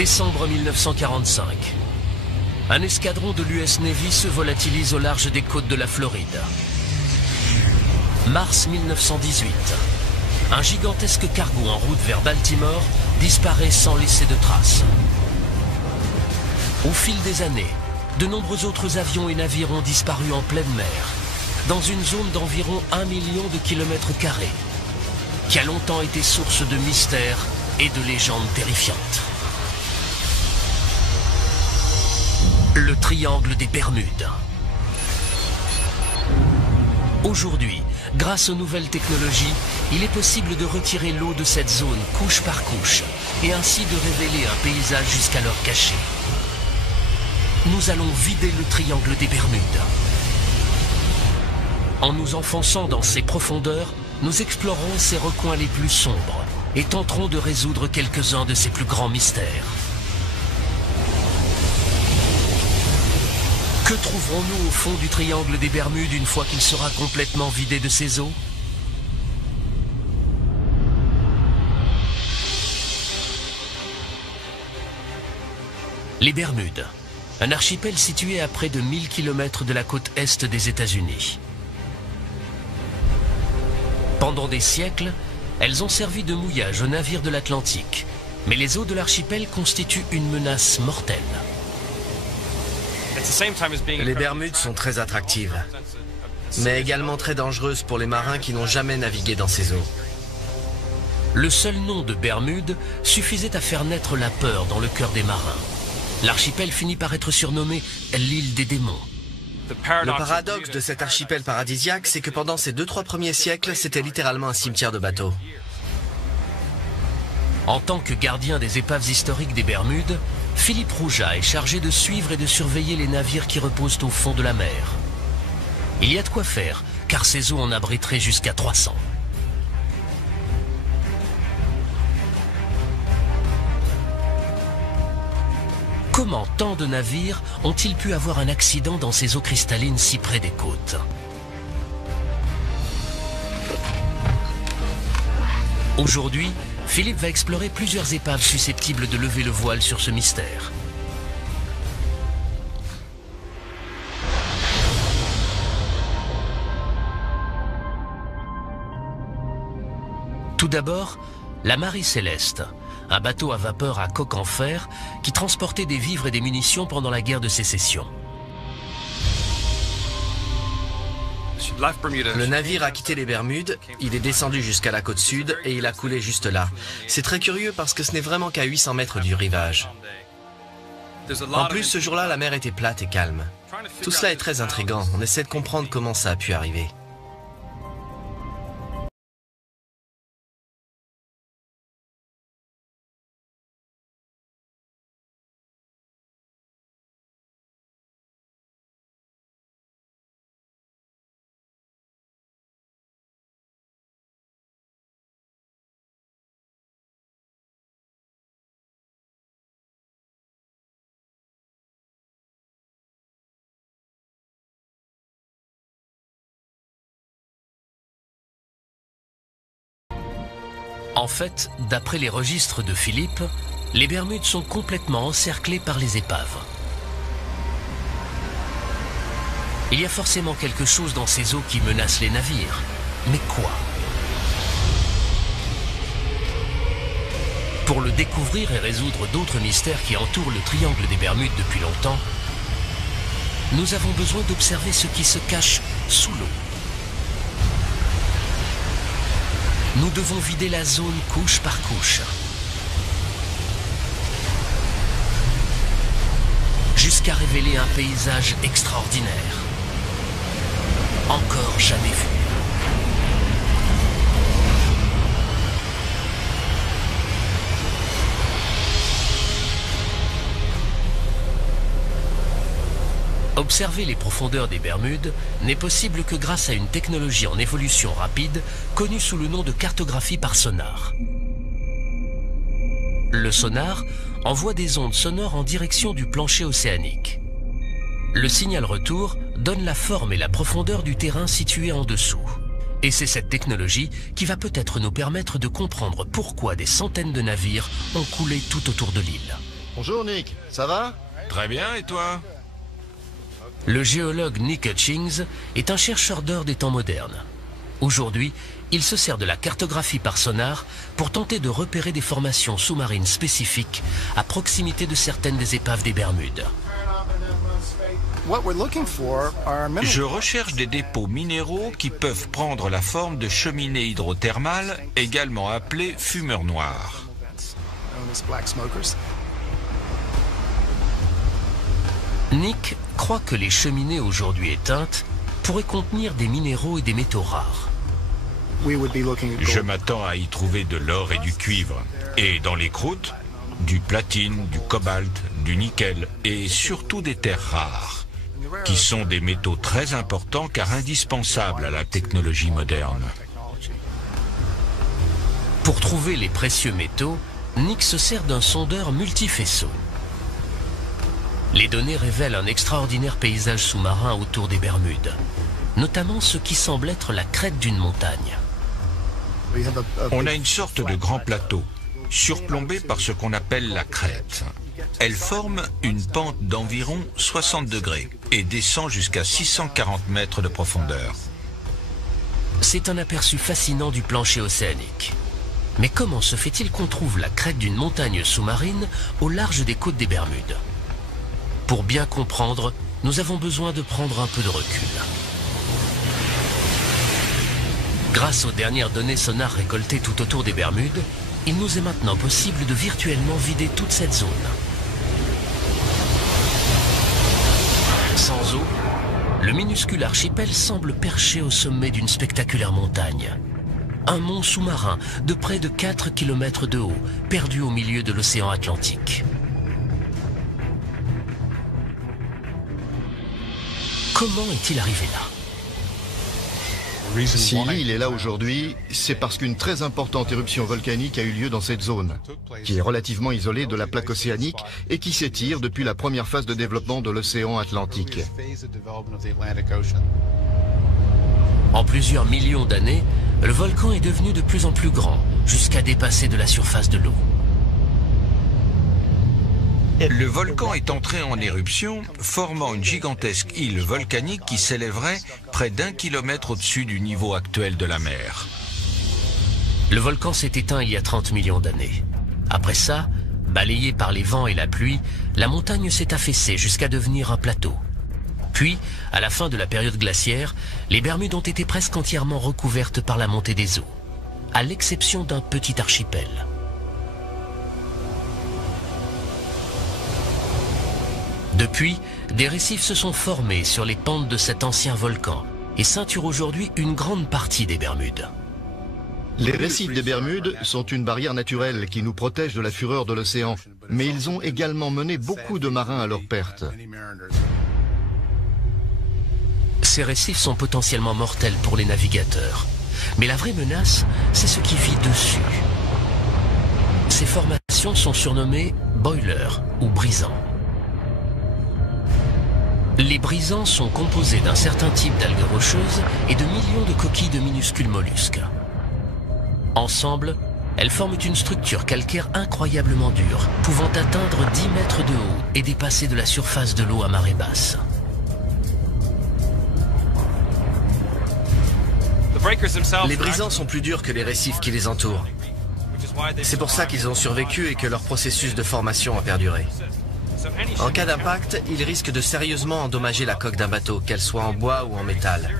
Décembre 1945. Un escadron de l'US Navy se volatilise au large des côtes de la Floride. Mars 1918. Un gigantesque cargo en route vers Baltimore disparaît sans laisser de traces. Au fil des années, de nombreux autres avions et navires ont disparu en pleine mer, dans une zone d'environ 1 million de kilomètres carrés, qui a longtemps été source de mystères et de légendes terrifiantes. Le triangle des Bermudes. Aujourd'hui, grâce aux nouvelles technologies, il est possible de retirer l'eau de cette zone couche par couche et ainsi de révéler un paysage jusqu'alors caché. Nous allons vider le triangle des Bermudes. En nous enfonçant dans ses profondeurs, nous explorerons ses recoins les plus sombres et tenterons de résoudre quelques-uns de ses plus grands mystères. Que trouverons-nous au fond du triangle des Bermudes une fois qu'il sera complètement vidé de ses eaux? Les Bermudes, un archipel situé à près de 1000 km de la côte est des États-Unis. Pendant des siècles, elles ont servi de mouillage aux navires de l'Atlantique, mais les eaux de l'archipel constituent une menace mortelle. Les Bermudes sont très attractives, mais également très dangereuses pour les marins qui n'ont jamais navigué dans ces eaux. Le seul nom de Bermudes suffisait à faire naître la peur dans le cœur des marins. L'archipel finit par être surnommé l'île des démons. Le paradoxe de cet archipel paradisiaque, c'est que pendant ces 2-3 premiers siècles, c'était littéralement un cimetière de bateaux. En tant que gardien des épaves historiques des Bermudes, Philippe Rouja est chargé de suivre et de surveiller les navires qui reposent au fond de la mer. Il y a de quoi faire, car ces eaux en abriteraient jusqu'à 300. Comment tant de navires ont-ils pu avoir un accident dans ces eaux cristallines si près des côtes? Aujourd'hui, Philippe va explorer plusieurs épaves susceptibles de lever le voile sur ce mystère. Tout d'abord, la Marie Céleste, un bateau à vapeur à coque en fer qui transportait des vivres et des munitions pendant la guerre de sécession. Le navire a quitté les Bermudes, il est descendu jusqu'à la côte sud et il a coulé juste là. C'est très curieux parce que ce n'est vraiment qu'à 800 mètres du rivage. En plus, ce jour-là, la mer était plate et calme. Tout cela est très intriguant, on essaie de comprendre comment ça a pu arriver. En fait, d'après les registres de Philippe, les Bermudes sont complètement encerclées par les épaves. Il y a forcément quelque chose dans ces eaux qui menace les navires. Mais quoi? Pour le découvrir et résoudre d'autres mystères qui entourent le triangle des Bermudes depuis longtemps, nous avons besoin d'observer ce qui se cache sous l'eau. Nous devons vider la zone couche par couche, jusqu'à révéler un paysage extraordinaire, encore jamais vu. Observer les profondeurs des Bermudes n'est possible que grâce à une technologie en évolution rapide connue sous le nom de cartographie par sonar. Le sonar envoie des ondes sonores en direction du plancher océanique. Le signal retour donne la forme et la profondeur du terrain situé en dessous. Et c'est cette technologie qui va peut-être nous permettre de comprendre pourquoi des centaines de navires ont coulé tout autour de l'île. Bonjour Nick, ça va? Très bien, et toi? Le géologue Nick Hutchings est un chercheur d'or des temps modernes. Aujourd'hui, il se sert de la cartographie par sonar pour tenter de repérer des formations sous-marines spécifiques à proximité de certaines des épaves des Bermudes. Je recherche des dépôts minéraux qui peuvent prendre la forme de cheminées hydrothermales, également appelées fumeurs noirs. Nick croit que les cheminées aujourd'hui éteintes pourraient contenir des minéraux et des métaux rares. Je m'attends à y trouver de l'or et du cuivre. Et dans les croûtes, du platine, du cobalt, du nickel et surtout des terres rares, qui sont des métaux très importants car indispensables à la technologie moderne. Pour trouver les précieux métaux, Nick se sert d'un sondeur multifaisceau. Les données révèlent un extraordinaire paysage sous-marin autour des Bermudes, notamment ce qui semble être la crête d'une montagne. On a une sorte de grand plateau, surplombé par ce qu'on appelle la crête. Elle forme une pente d'environ 60 degrés et descend jusqu'à 640 mètres de profondeur. C'est un aperçu fascinant du plancher océanique. Mais comment se fait-il qu'on trouve la crête d'une montagne sous-marine au large des côtes des Bermudes? Pour bien comprendre, nous avons besoin de prendre un peu de recul. Grâce aux dernières données sonars récoltées tout autour des Bermudes, il nous est maintenant possible de virtuellement vider toute cette zone. Sans eau, le minuscule archipel semble perché au sommet d'une spectaculaire montagne. Un mont sous-marin de près de 4 km de haut, perdu au milieu de l'océan Atlantique. Comment est-il arrivé là? Si l'île est là aujourd'hui, c'est parce qu'une très importante éruption volcanique a eu lieu dans cette zone, qui est relativement isolée de la plaque océanique et qui s'étire depuis la première phase de développement de l'océan Atlantique. En plusieurs millions d'années, le volcan est devenu de plus en plus grand, jusqu'à dépasser de la surface de l'eau. Le volcan est entré en éruption, formant une gigantesque île volcanique qui s'élèverait près d'1 kilomètre au-dessus du niveau actuel de la mer. Le volcan s'est éteint il y a 30 millions d'années. Après ça, balayé par les vents et la pluie, la montagne s'est affaissée jusqu'à devenir un plateau. Puis, à la fin de la période glaciaire, les Bermudes ont été presque entièrement recouvertes par la montée des eaux, à l'exception d'un petit archipel. Depuis, des récifs se sont formés sur les pentes de cet ancien volcan et ceinturent aujourd'hui une grande partie des Bermudes. Les récifs des Bermudes sont une barrière naturelle qui nous protège de la fureur de l'océan, mais ils ont également mené beaucoup de marins à leur perte. Ces récifs sont potentiellement mortels pour les navigateurs. Mais la vraie menace, c'est ce qui vit dessus. Ces formations sont surnommées boilers ou brisants. Les brisants sont composés d'un certain type d'algues rocheuses et de millions de coquilles de minuscules mollusques. Ensemble, elles forment une structure calcaire incroyablement dure, pouvant atteindre 10 mètres de haut et dépasser de la surface de l'eau à marée basse. Les brisants sont plus durs que les récifs qui les entourent. C'est pour ça qu'ils ont survécu et que leur processus de formation a perduré. En cas d'impact, ils risquent de sérieusement endommager la coque d'un bateau, qu'elle soit en bois ou en métal.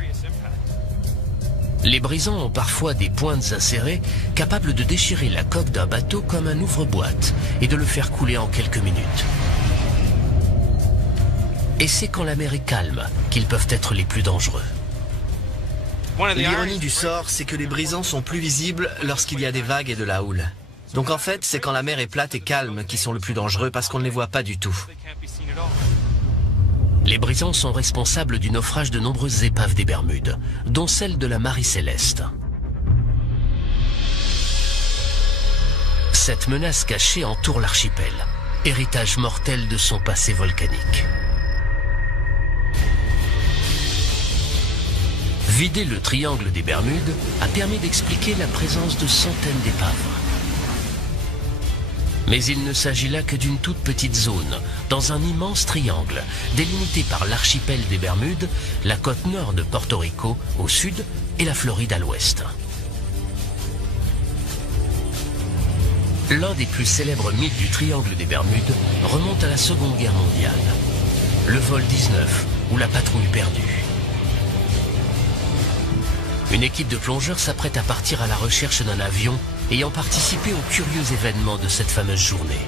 Les brisants ont parfois des pointes acérées capables de déchirer la coque d'un bateau comme un ouvre-boîte et de le faire couler en quelques minutes. Et c'est quand la mer est calme qu'ils peuvent être les plus dangereux. L'ironie du sort, c'est que les brisants sont plus visibles lorsqu'il y a des vagues et de la houle. Donc en fait, c'est quand la mer est plate et calme qu'ils sont le plus dangereux parce qu'on ne les voit pas du tout. Les brisants sont responsables du naufrage de nombreuses épaves des Bermudes, dont celle de la Marie Céleste. Cette menace cachée entoure l'archipel, héritage mortel de son passé volcanique. Vider le triangle des Bermudes a permis d'expliquer la présence de centaines d'épaves. Mais il ne s'agit là que d'une toute petite zone, dans un immense triangle, délimité par l'archipel des Bermudes, la côte nord de Porto Rico au sud et la Floride à l'ouest. L'un des plus célèbres mythes du triangle des Bermudes remonte à la Seconde Guerre mondiale. Le vol 19, ou la patrouille perdue. Une équipe de plongeurs s'apprête à partir à la recherche d'un avion ayant participé aux curieux événements de cette fameuse journée.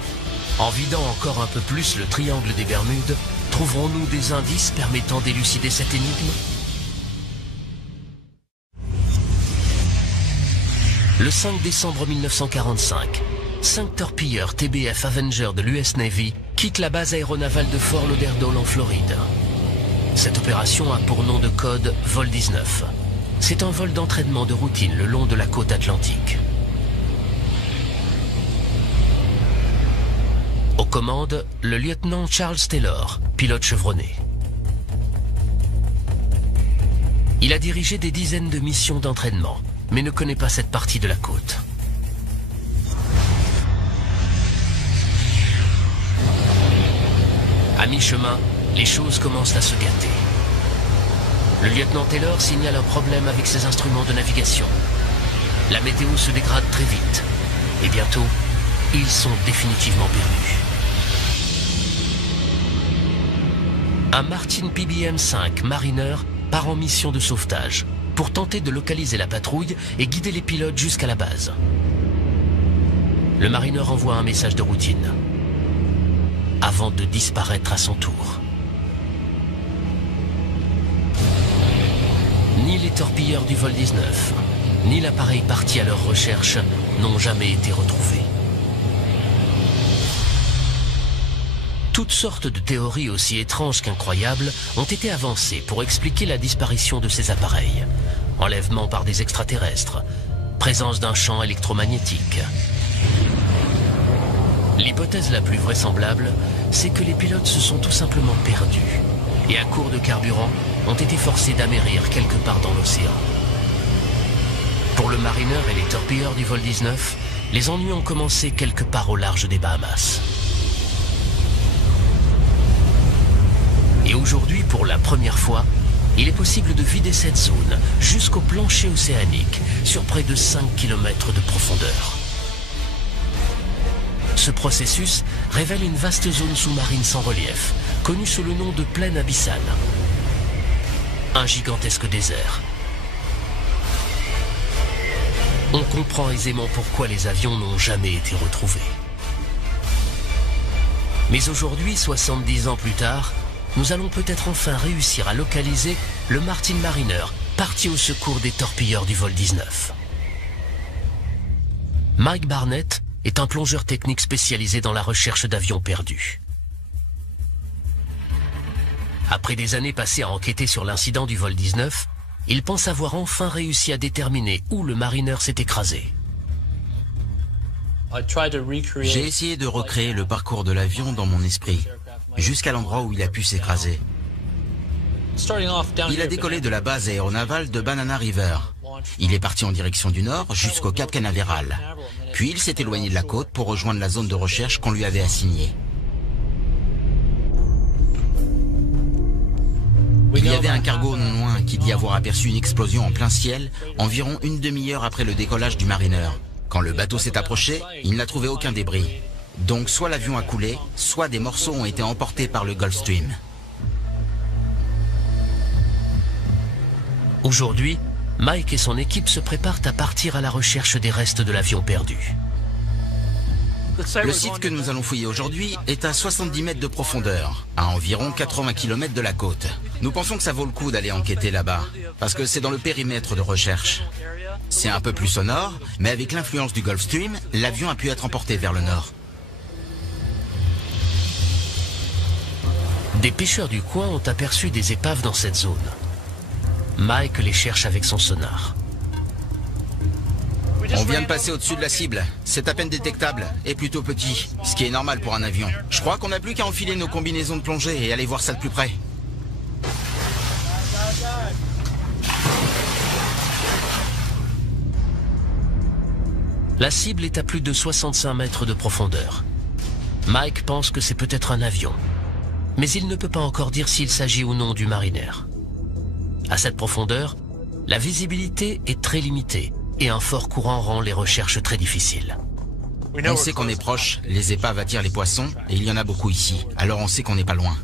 En vidant encore un peu plus le triangle des Bermudes, trouverons-nous des indices permettant d'élucider cette énigme? Le 5 décembre 1945, 5 torpilleurs TBF Avenger de l'US Navy quittent la base aéronavale de Fort Lauderdale en Floride. Cette opération a pour nom de code Vol 19. C'est un vol d'entraînement de routine le long de la côte atlantique. Aux commandes, le lieutenant Charles Taylor, pilote chevronné. Il a dirigé des dizaines de missions d'entraînement, mais ne connaît pas cette partie de la côte. À mi-chemin, les choses commencent à se gâter. Le lieutenant Taylor signale un problème avec ses instruments de navigation. La météo se dégrade très vite, et bientôt, ils sont définitivement perdus. Un Martin PBM-5 Mariner part en mission de sauvetage pour tenter de localiser la patrouille et guider les pilotes jusqu'à la base. Le Mariner envoie un message de routine avant de disparaître à son tour. Ni les torpilleurs du vol 19, ni l'appareil parti à leur recherche n'ont jamais été retrouvés. Toutes sortes de théories aussi étranges qu'incroyables ont été avancées pour expliquer la disparition de ces appareils. Enlèvement par des extraterrestres, présence d'un champ électromagnétique. L'hypothèse la plus vraisemblable, c'est que les pilotes se sont tout simplement perdus et à court de carburant ont été forcés d'amérir quelque part dans l'océan. Pour le Mariner et les torpilleurs du vol 19, les ennuis ont commencé quelque part au large des Bahamas. Et aujourd'hui, pour la première fois, il est possible de vider cette zone jusqu'au plancher océanique sur près de 5 km de profondeur. Ce processus révèle une vaste zone sous-marine sans relief, connue sous le nom de plaine abyssale. Un gigantesque désert. On comprend aisément pourquoi les avions n'ont jamais été retrouvés. Mais aujourd'hui, 70 ans plus tard, nous allons peut-être enfin réussir à localiser le Martin Mariner, parti au secours des torpilleurs du vol 19. Mike Barnett est un plongeur technique spécialisé dans la recherche d'avions perdus. Après des années passées à enquêter sur l'incident du vol 19, il pense avoir enfin réussi à déterminer où le Mariner s'est écrasé. J'ai essayé de recréer le parcours de l'avion dans mon esprit, jusqu'à l'endroit où il a pu s'écraser. Il a décollé de la base aéronavale de Banana River. Il est parti en direction du nord jusqu'au Cap Canaveral. Puis il s'est éloigné de la côte pour rejoindre la zone de recherche qu'on lui avait assignée. Il y avait un cargo non loin qui dit avoir aperçu une explosion en plein ciel environ une demi-heure après le décollage du Mariner. Quand le bateau s'est approché, il n'a trouvé aucun débris. Donc soit l'avion a coulé, soit des morceaux ont été emportés par le Gulfstream. Aujourd'hui, Mike et son équipe se préparent à partir à la recherche des restes de l'avion perdu. Le site que nous allons fouiller aujourd'hui est à 70 mètres de profondeur, à environ 80 km de la côte. Nous pensons que ça vaut le coup d'aller enquêter là-bas, parce que c'est dans le périmètre de recherche. C'est un peu plus sonore, mais avec l'influence du Gulfstream, l'avion a pu être emporté vers le nord. Des pêcheurs du coin ont aperçu des épaves dans cette zone. Mike les cherche avec son sonar. On vient de passer au-dessus de la cible. C'est à peine détectable et plutôt petit, ce qui est normal pour un avion. Je crois qu'on n'a plus qu'à enfiler nos combinaisons de plongée et aller voir ça de plus près. La cible est à plus de 65 mètres de profondeur Mike pense que c'est peut-être un avion, mais il ne peut pas encore dire s'il s'agit ou non du Mariner. À cette profondeur, la visibilité est très limitée et un fort courant rend les recherches très difficiles. On sait qu'on est proche, les épaves attirent les poissons et il y en a beaucoup ici, alors on sait qu'on n'est pas loin.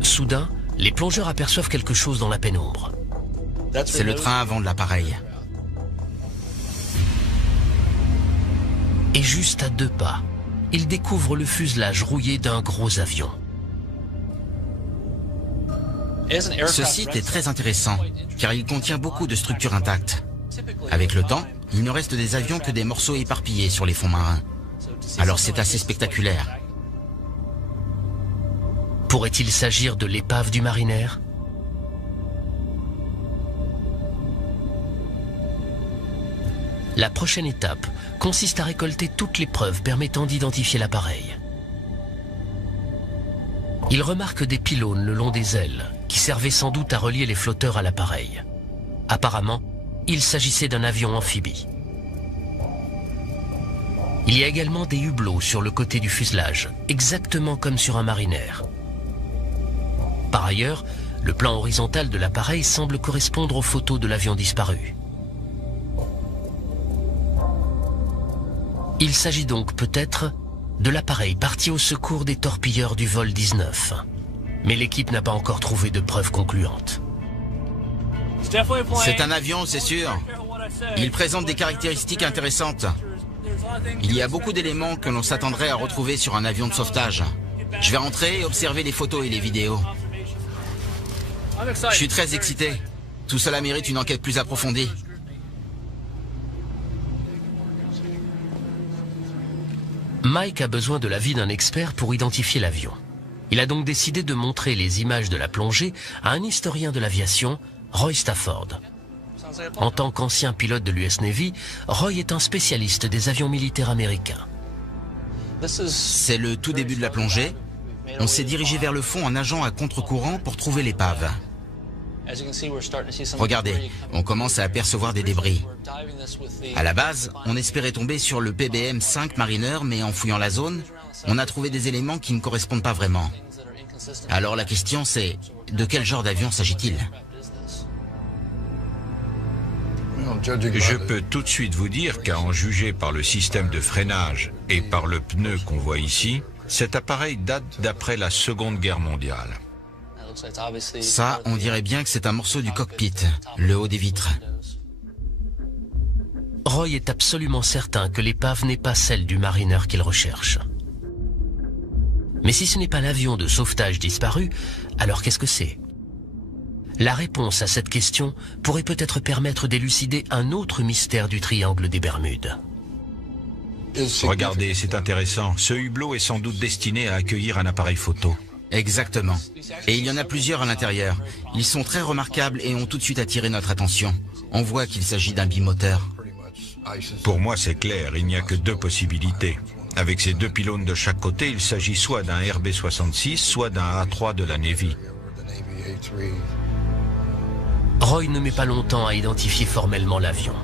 Soudain, les plongeurs aperçoivent quelque chose dans la pénombre. C'est le train avant de l'appareil. Et juste à 2 pas, ils découvrent le fuselage rouillé d'un gros avion. Ce site est très intéressant, car il contient beaucoup de structures intactes. Avec le temps, il ne reste des avions que des morceaux éparpillés sur les fonds marins. Alors c'est assez spectaculaire. Pourrait-il s'agir de l'épave du Mariner? La prochaine étape consiste à récolter toutes les preuves permettant d'identifier l'appareil. Il remarque des pylônes le long des ailes, qui servaient sans doute à relier les flotteurs à l'appareil. Apparemment, il s'agissait d'un avion amphibie. Il y a également des hublots sur le côté du fuselage, exactement comme sur un Mariner. Par ailleurs, le plan horizontal de l'appareil semble correspondre aux photos de l'avion disparu. Il s'agit donc peut-être de l'appareil parti au secours des torpilleurs du vol 19. Mais l'équipe n'a pas encore trouvé de preuves concluantes. C'est un avion, c'est sûr. Il présente des caractéristiques intéressantes. Il y a beaucoup d'éléments que l'on s'attendrait à retrouver sur un avion de sauvetage. Je vais rentrer et observer les photos et les vidéos. Je suis très excité. Tout cela mérite une enquête plus approfondie. Mike a besoin de l'avis d'un expert pour identifier l'avion. Il a donc décidé de montrer les images de la plongée à un historien de l'aviation, Roy Stafford. En tant qu'ancien pilote de l'US Navy, Roy est un spécialiste des avions militaires américains. C'est le tout début de la plongée. On s'est dirigé vers le fond en nageant à contre-courant pour trouver l'épave. Regardez, on commence à apercevoir des débris. À la base, on espérait tomber sur le PBM-5 Mariner, mais en fouillant la zone, on a trouvé des éléments qui ne correspondent pas vraiment. Alors la question c'est, de quel genre d'avion s'agit-il? Je peux tout de suite vous dire qu'à en juger par le système de freinage et par le pneu qu'on voit ici, cet appareil date d'après la Seconde Guerre mondiale. Ça, on dirait bien que c'est un morceau du cockpit, le haut des vitres. Roy est absolument certain que l'épave n'est pas celle du Mariner qu'il recherche. Mais si ce n'est pas l'avion de sauvetage disparu, alors qu'est-ce que c'est? La réponse à cette question pourrait peut-être permettre d'élucider un autre mystère du triangle des Bermudes. Regardez, c'est intéressant. Ce hublot est sans doute destiné à accueillir un appareil photo. Exactement. Et il y en a plusieurs à l'intérieur. Ils sont très remarquables et ont tout de suite attiré notre attention. On voit qu'il s'agit d'un bimoteur. Pour moi, c'est clair, il n'y a que 2 possibilités. Avec ces 2 pylônes de chaque côté, il s'agit soit d'un RB-66, soit d'un A3 de la Navy. Roy ne met pas longtemps à identifier formellement l'avion.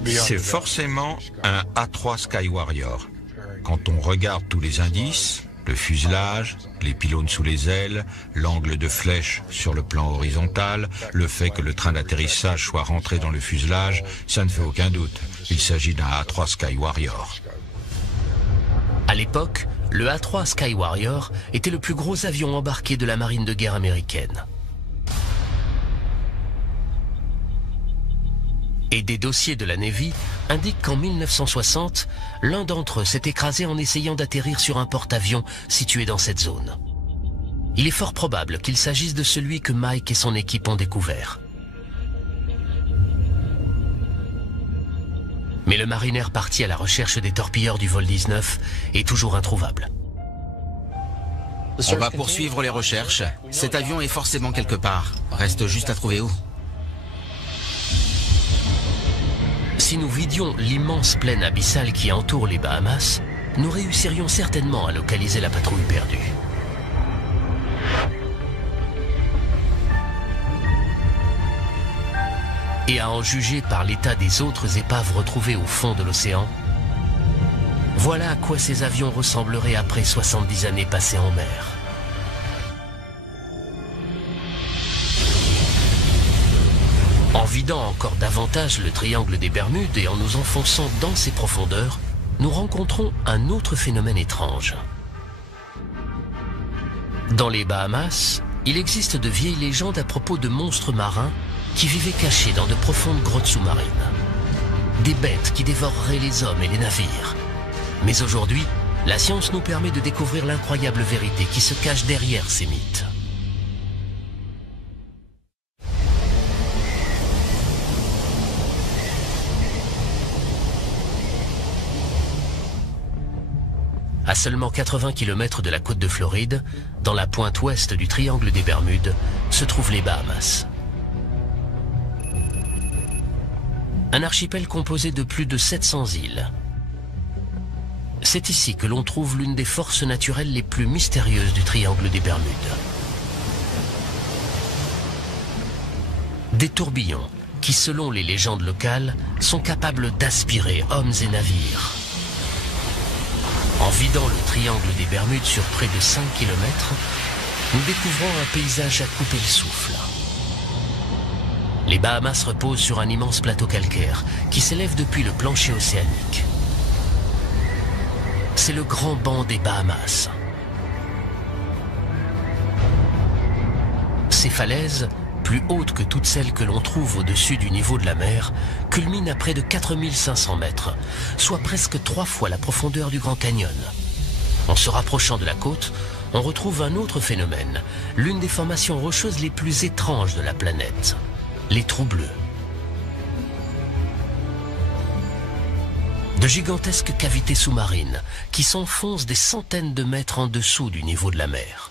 C'est forcément un A3 Skywarrior. Quand on regarde tous les indices, le fuselage, les pylônes sous les ailes, l'angle de flèche sur le plan horizontal, le fait que le train d'atterrissage soit rentré dans le fuselage, ça ne fait aucun doute. Il s'agit d'un A3 Skywarrior. À l'époque, le A3 Skywarrior était le plus gros avion embarqué de la marine de guerre américaine. Et des dossiers de la Navy indiquent qu'en 1960, l'un d'entre eux s'est écrasé en essayant d'atterrir sur un porte-avions situé dans cette zone. Il est fort probable qu'il s'agisse de celui que Mike et son équipe ont découvert. Mais le Mariner parti à la recherche des torpilleurs du vol 19 est toujours introuvable. On va poursuivre les recherches. Cet avion est forcément quelque part. Reste juste à trouver où. Si nous vidions l'immense plaine abyssale qui entoure les Bahamas, nous réussirions certainement à localiser la patrouille perdue. et à en juger par l'état des autres épaves retrouvées au fond de l'océan, voilà à quoi ces avions ressembleraient après 70 années passées en mer. En vidant encore davantage le triangle des Bermudes et en nous enfonçant dans ses profondeurs, nous rencontrons un autre phénomène étrange. Dans les Bahamas, il existe de vieilles légendes à propos de monstres marins qui vivaient cachés dans de profondes grottes sous-marines. Des bêtes qui dévoreraient les hommes et les navires. Mais aujourd'hui, la science nous permet de découvrir l'incroyable vérité qui se cache derrière ces mythes. À seulement 80 km de la côte de Floride, dans la pointe ouest du triangle des Bermudes, se trouvent les Bahamas. Un archipel composé de plus de 700 îles. C'est ici que l'on trouve l'une des forces naturelles les plus mystérieuses du triangle des Bermudes. Des tourbillons qui, selon les légendes locales, sont capables d'aspirer hommes et navires. En vidant le triangle des Bermudes sur près de 5 km, nous découvrons un paysage à couper le souffle. Les Bahamas reposent sur un immense plateau calcaire qui s'élève depuis le plancher océanique. C'est le grand banc des Bahamas. Ces falaises, plus hautes que toutes celles que l'on trouve au-dessus du niveau de la mer, culminent à près de 4500 mètres, soit presque 3 fois la profondeur du Grand Canyon. En se rapprochant de la côte, on retrouve un autre phénomène, l'une des formations rocheuses les plus étranges de la planète, les trous bleus. De gigantesques cavités sous-marines qui s'enfoncent des centaines de mètres en dessous du niveau de la mer.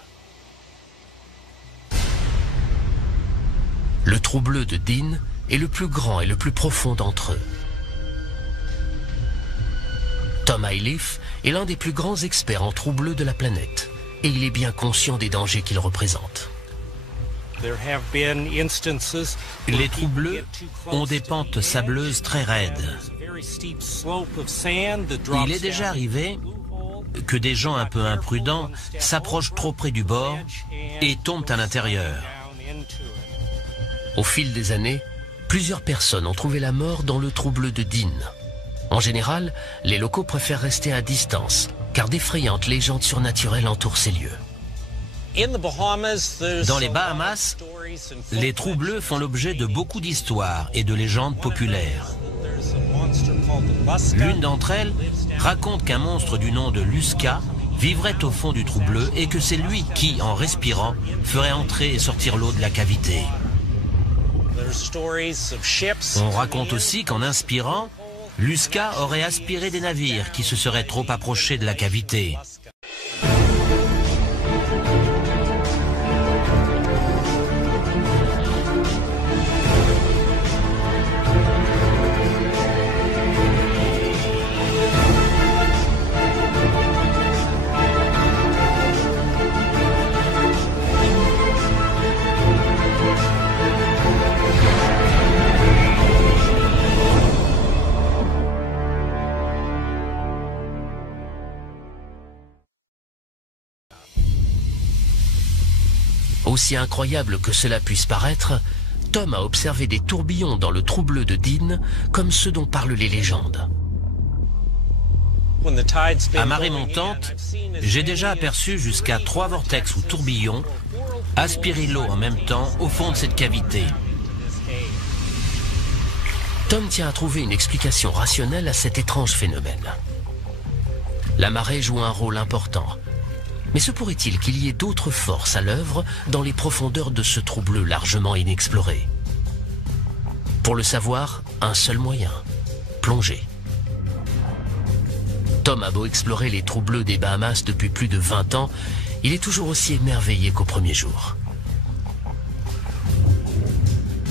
Le trou bleu de Dean est le plus grand et le plus profond d'entre eux. Tom Ayliff est l'un des plus grands experts en trous bleus de la planète et il est bien conscient des dangers qu'ils représentent. Les trous bleus ont des pentes sableuses très raides. Il est déjà arrivé que des gens un peu imprudents s'approchent trop près du bord et tombent à l'intérieur. Au fil des années, plusieurs personnes ont trouvé la mort dans le trou bleu de Dean. En général, les locaux préfèrent rester à distance, car d'effrayantes légendes surnaturelles entourent ces lieux. Dans les Bahamas, les trous bleus font l'objet de beaucoup d'histoires et de légendes populaires. L'une d'entre elles raconte qu'un monstre du nom de Lusca vivrait au fond du trou bleu et que c'est lui qui, en respirant, ferait entrer et sortir l'eau de la cavité. On raconte aussi qu'en inspirant, Lusca aurait aspiré des navires qui se seraient trop approchés de la cavité. Aussi incroyable que cela puisse paraître, Tom a observé des tourbillons dans le trou bleu de Dean comme ceux dont parlent les légendes. À marée montante, j'ai déjà aperçu jusqu'à 3 vortex ou tourbillons aspirer l'eau en même temps au fond de cette cavité. Tom tient à trouver une explication rationnelle à cet étrange phénomène. La marée joue un rôle important. Mais se pourrait-il qu'il y ait d'autres forces à l'œuvre dans les profondeurs de ce trou bleu largement inexploré? Pour le savoir, un seul moyen, plonger. Tom a beau explorer les trous bleus des Bahamas depuis plus de 20 ans, il est toujours aussi émerveillé qu'au premier jour.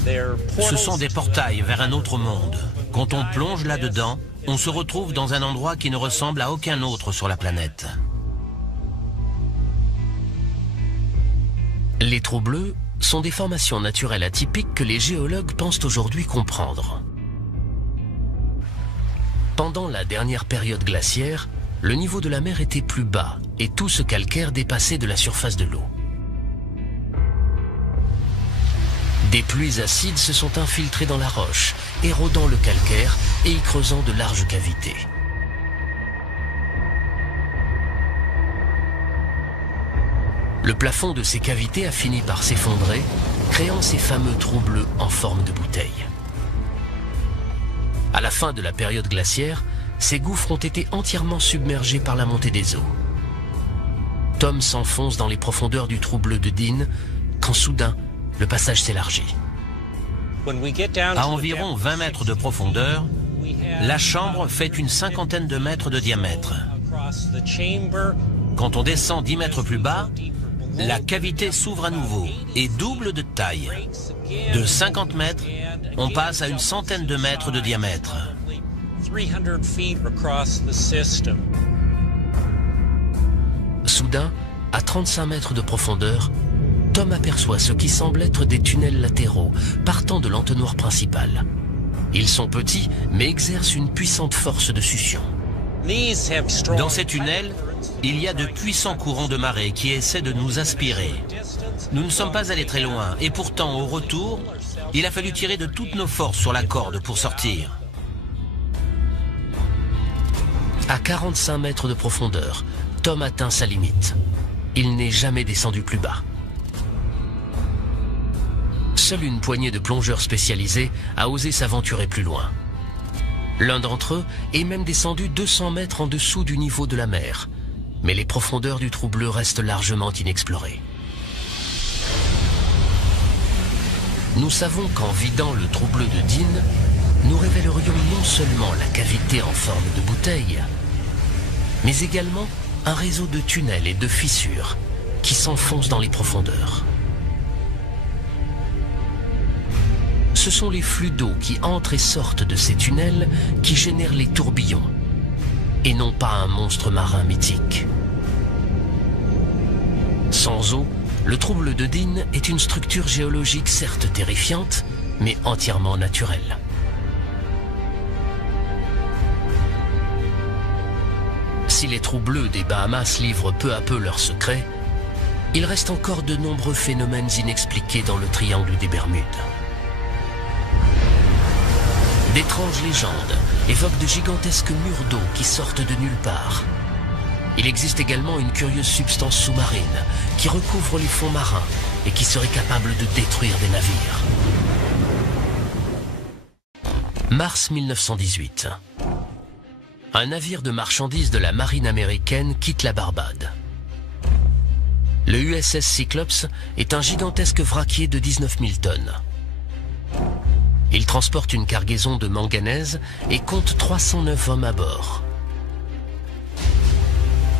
Ce sont des portails vers un autre monde. Quand on plonge là-dedans, on se retrouve dans un endroit qui ne ressemble à aucun autre sur la planète. Les trous bleus sont des formations naturelles atypiques que les géologues pensent aujourd'hui comprendre. Pendant la dernière période glaciaire, le niveau de la mer était plus bas et tout ce calcaire dépassait de la surface de l'eau. Des pluies acides se sont infiltrées dans la roche, érodant le calcaire et y creusant de larges cavités. Le plafond de ces cavités a fini par s'effondrer, créant ces fameux trous bleus en forme de bouteille. À la fin de la période glaciaire, ces gouffres ont été entièrement submergés par la montée des eaux. Tom s'enfonce dans les profondeurs du trou bleu de Dean, quand soudain, le passage s'élargit. À environ 20 mètres de profondeur, la chambre fait une cinquantaine de mètres de diamètre. Quand on descend 10 mètres plus bas, la cavité s'ouvre à nouveau et double de taille. De 50 mètres, on passe à une centaine de mètres de diamètre. Soudain, à 35 mètres de profondeur, Tom aperçoit ce qui semble être des tunnels latéraux partant de l'entonnoir principal. Ils sont petits, mais exercent une puissante force de succion. Dans ces tunnels, il y a de puissants courants de marée qui essaient de nous aspirer. Nous ne sommes pas allés très loin et pourtant, au retour, il a fallu tirer de toutes nos forces sur la corde pour sortir. À 45 mètres de profondeur, Tom atteint sa limite. Il n'est jamais descendu plus bas. Seule une poignée de plongeurs spécialisés a osé s'aventurer plus loin. L'un d'entre eux est même descendu 200 mètres en dessous du niveau de la mer, mais les profondeurs du trou bleu restent largement inexplorées. Nous savons qu'en vidant le trou bleu de Dean, nous révélerions non seulement la cavité en forme de bouteille, mais également un réseau de tunnels et de fissures qui s'enfoncent dans les profondeurs. Ce sont les flux d'eau qui entrent et sortent de ces tunnels qui génèrent les tourbillons, et non pas un monstre marin mythique. Sans eau, le trou bleu de Dean est une structure géologique certes terrifiante, mais entièrement naturelle. Si les trous bleus des Bahamas livrent peu à peu leurs secrets, il reste encore de nombreux phénomènes inexpliqués dans le triangle des Bermudes. D'étranges légendes évoquent de gigantesques murs d'eau qui sortent de nulle part. Il existe également une curieuse substance sous-marine qui recouvre les fonds marins et qui serait capable de détruire des navires. Mars 1918. Un navire de marchandises de la marine américaine quitte la Barbade. Le USS Cyclops est un gigantesque vraquier de 19 000 tonnes. Il transporte une cargaison de manganèse et compte 309 hommes à bord.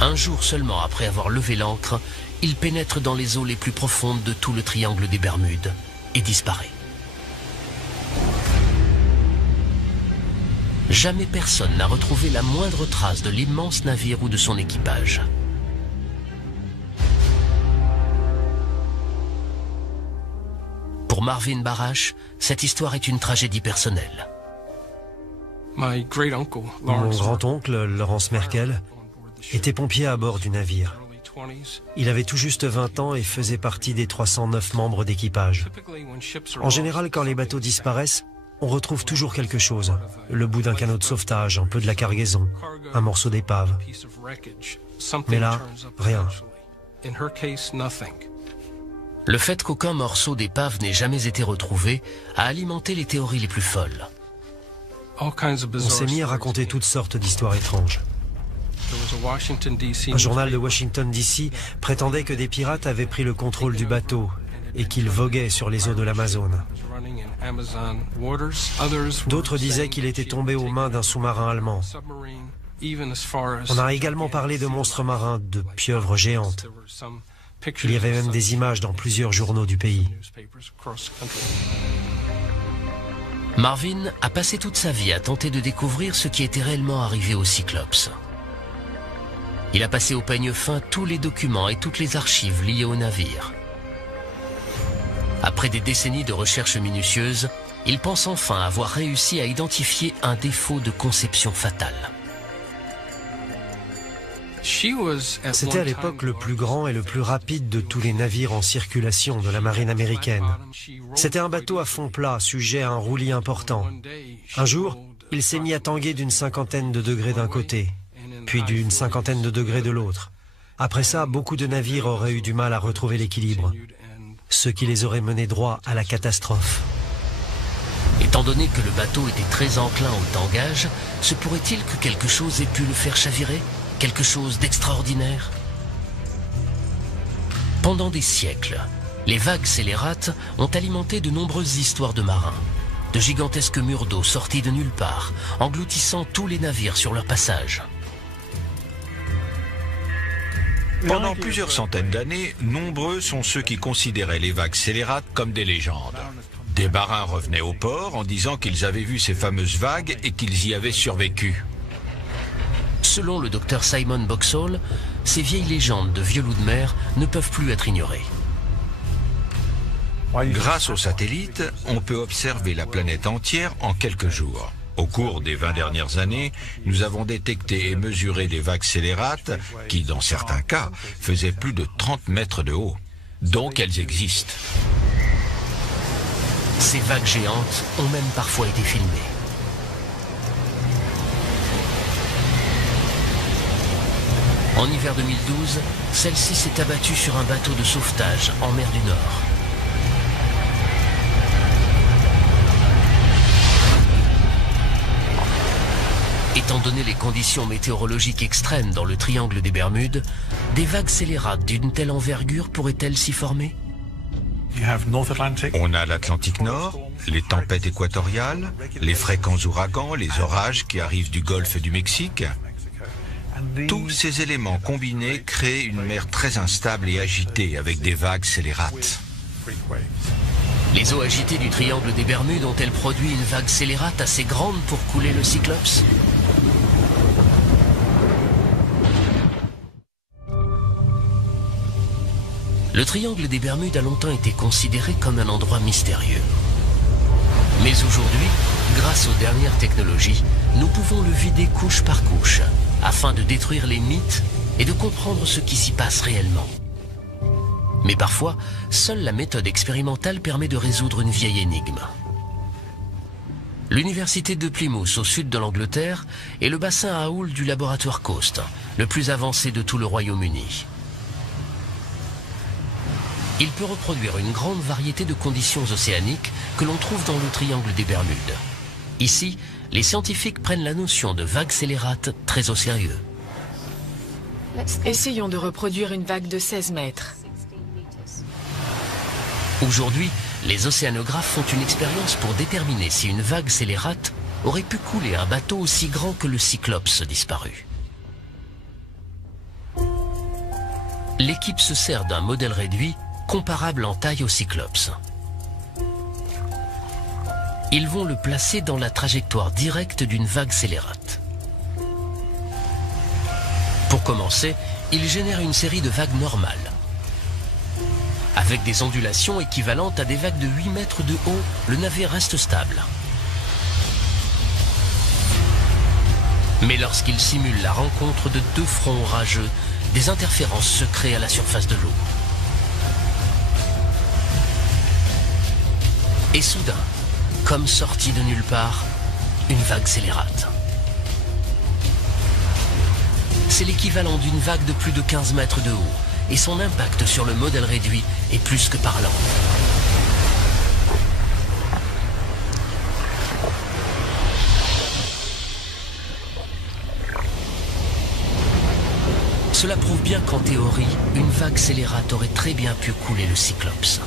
Un jour seulement après avoir levé l'ancre, il pénètre dans les eaux les plus profondes de tout le triangle des Bermudes et disparaît. Jamais personne n'a retrouvé la moindre trace de l'immense navire ou de son équipage. Pour Marvin Barash, cette histoire est une tragédie personnelle. Mon grand-oncle, Lawrence Merkel, était pompier à bord du navire. Il avait tout juste 20 ans et faisait partie des 309 membres d'équipage. En général, quand les bateaux disparaissent, on retrouve toujours quelque chose. Le bout d'un canot de sauvetage, un peu de la cargaison, un morceau d'épave. Mais là, rien. Le fait qu'aucun morceau d'épave n'ait jamais été retrouvé a alimenté les théories les plus folles. On s'est mis à raconter toutes sortes d'histoires étranges. Un journal de Washington, D.C. prétendait que des pirates avaient pris le contrôle du bateau et qu'ils voguaient sur les eaux de l'Amazone. D'autres disaient qu'il était tombé aux mains d'un sous-marin allemand. On a également parlé de monstres marins, de pieuvres géantes. Il y avait même des images dans plusieurs journaux du pays. Marvin a passé toute sa vie à tenter de découvrir ce qui était réellement arrivé au Cyclops. Il a passé au peigne fin tous les documents et toutes les archives liées au navire. Après des décennies de recherches minutieuses, il pense enfin avoir réussi à identifier un défaut de conception fatale. C'était à l'époque le plus grand et le plus rapide de tous les navires en circulation de la marine américaine. C'était un bateau à fond plat, sujet à un roulis important. Un jour, il s'est mis à tanguer d'une 50aine de degrés d'un côté, puis d'une 50aine de degrés de l'autre. Après ça, beaucoup de navires auraient eu du mal à retrouver l'équilibre, ce qui les aurait menés droit à la catastrophe. Étant donné que le bateau était très enclin au tangage, se pourrait-il que quelque chose ait pu le faire chavirer ? Quelque chose d'extraordinaire? Pendant des siècles, les vagues scélérates ont alimenté de nombreuses histoires de marins. De gigantesques murs d'eau sortis de nulle part, engloutissant tous les navires sur leur passage. Pendant plusieurs centaines d'années, nombreux sont ceux qui considéraient les vagues scélérates comme des légendes. Des marins revenaient au port en disant qu'ils avaient vu ces fameuses vagues et qu'ils y avaient survécu. Selon le docteur Simon Boxall, ces vieilles légendes de vieux loups de mer ne peuvent plus être ignorées. Grâce aux satellites, on peut observer la planète entière en quelques jours. Au cours des 20 dernières années, nous avons détecté et mesuré des vagues scélérates qui, dans certains cas, faisaient plus de 30 mètres de haut. Donc elles existent. Ces vagues géantes ont même parfois été filmées. En hiver 2012, celle-ci s'est abattue sur un bateau de sauvetage en mer du Nord. Étant donné les conditions météorologiques extrêmes dans le triangle des Bermudes, des vagues scélérates d'une telle envergure pourraient-elles s'y former? On a l'Atlantique Nord, les tempêtes équatoriales, les fréquents ouragans, les orages qui arrivent du golfe du Mexique. Tous ces éléments combinés créent une mer très instable et agitée avec des vagues scélérates. Les eaux agitées du triangle des Bermudes ont-elles produit une vague scélérate assez grande pour couler le Cyclops? Le triangle des Bermudes a longtemps été considéré comme un endroit mystérieux. Mais aujourd'hui, grâce aux dernières technologies, nous pouvons le vider couche par couche, afin de détruire les mythes et de comprendre ce qui s'y passe réellement. Mais parfois, seule la méthode expérimentale permet de résoudre une vieille énigme. L'université de Plymouth, au sud de l'Angleterre, est le bassin à houle du laboratoire Coast, le plus avancé de tout le Royaume-Uni. Il peut reproduire une grande variété de conditions océaniques que l'on trouve dans le triangle des Bermudes. Ici, les scientifiques prennent la notion de vague scélérate très au sérieux. Essayons de reproduire une vague de 16 mètres. Aujourd'hui, les océanographes font une expérience pour déterminer si une vague scélérate aurait pu couler un bateau aussi grand que le Cyclops disparu. L'équipe se sert d'un modèle réduit comparable en taille au Cyclops. Ils vont le placer dans la trajectoire directe d'une vague scélérate. Pour commencer, ils génèrent une série de vagues normales. Avec des ondulations équivalentes à des vagues de 8 mètres de haut, le navire reste stable. Mais lorsqu'ils simulent la rencontre de deux fronts orageux, des interférences se créent à la surface de l'eau. Et soudain, comme sortie de nulle part, une vague scélérate. C'est l'équivalent d'une vague de plus de 15 mètres de haut, et son impact sur le modèle réduit est plus que parlant. Cela prouve bien qu'en théorie, une vague scélérate aurait très bien pu couler le Cyclops.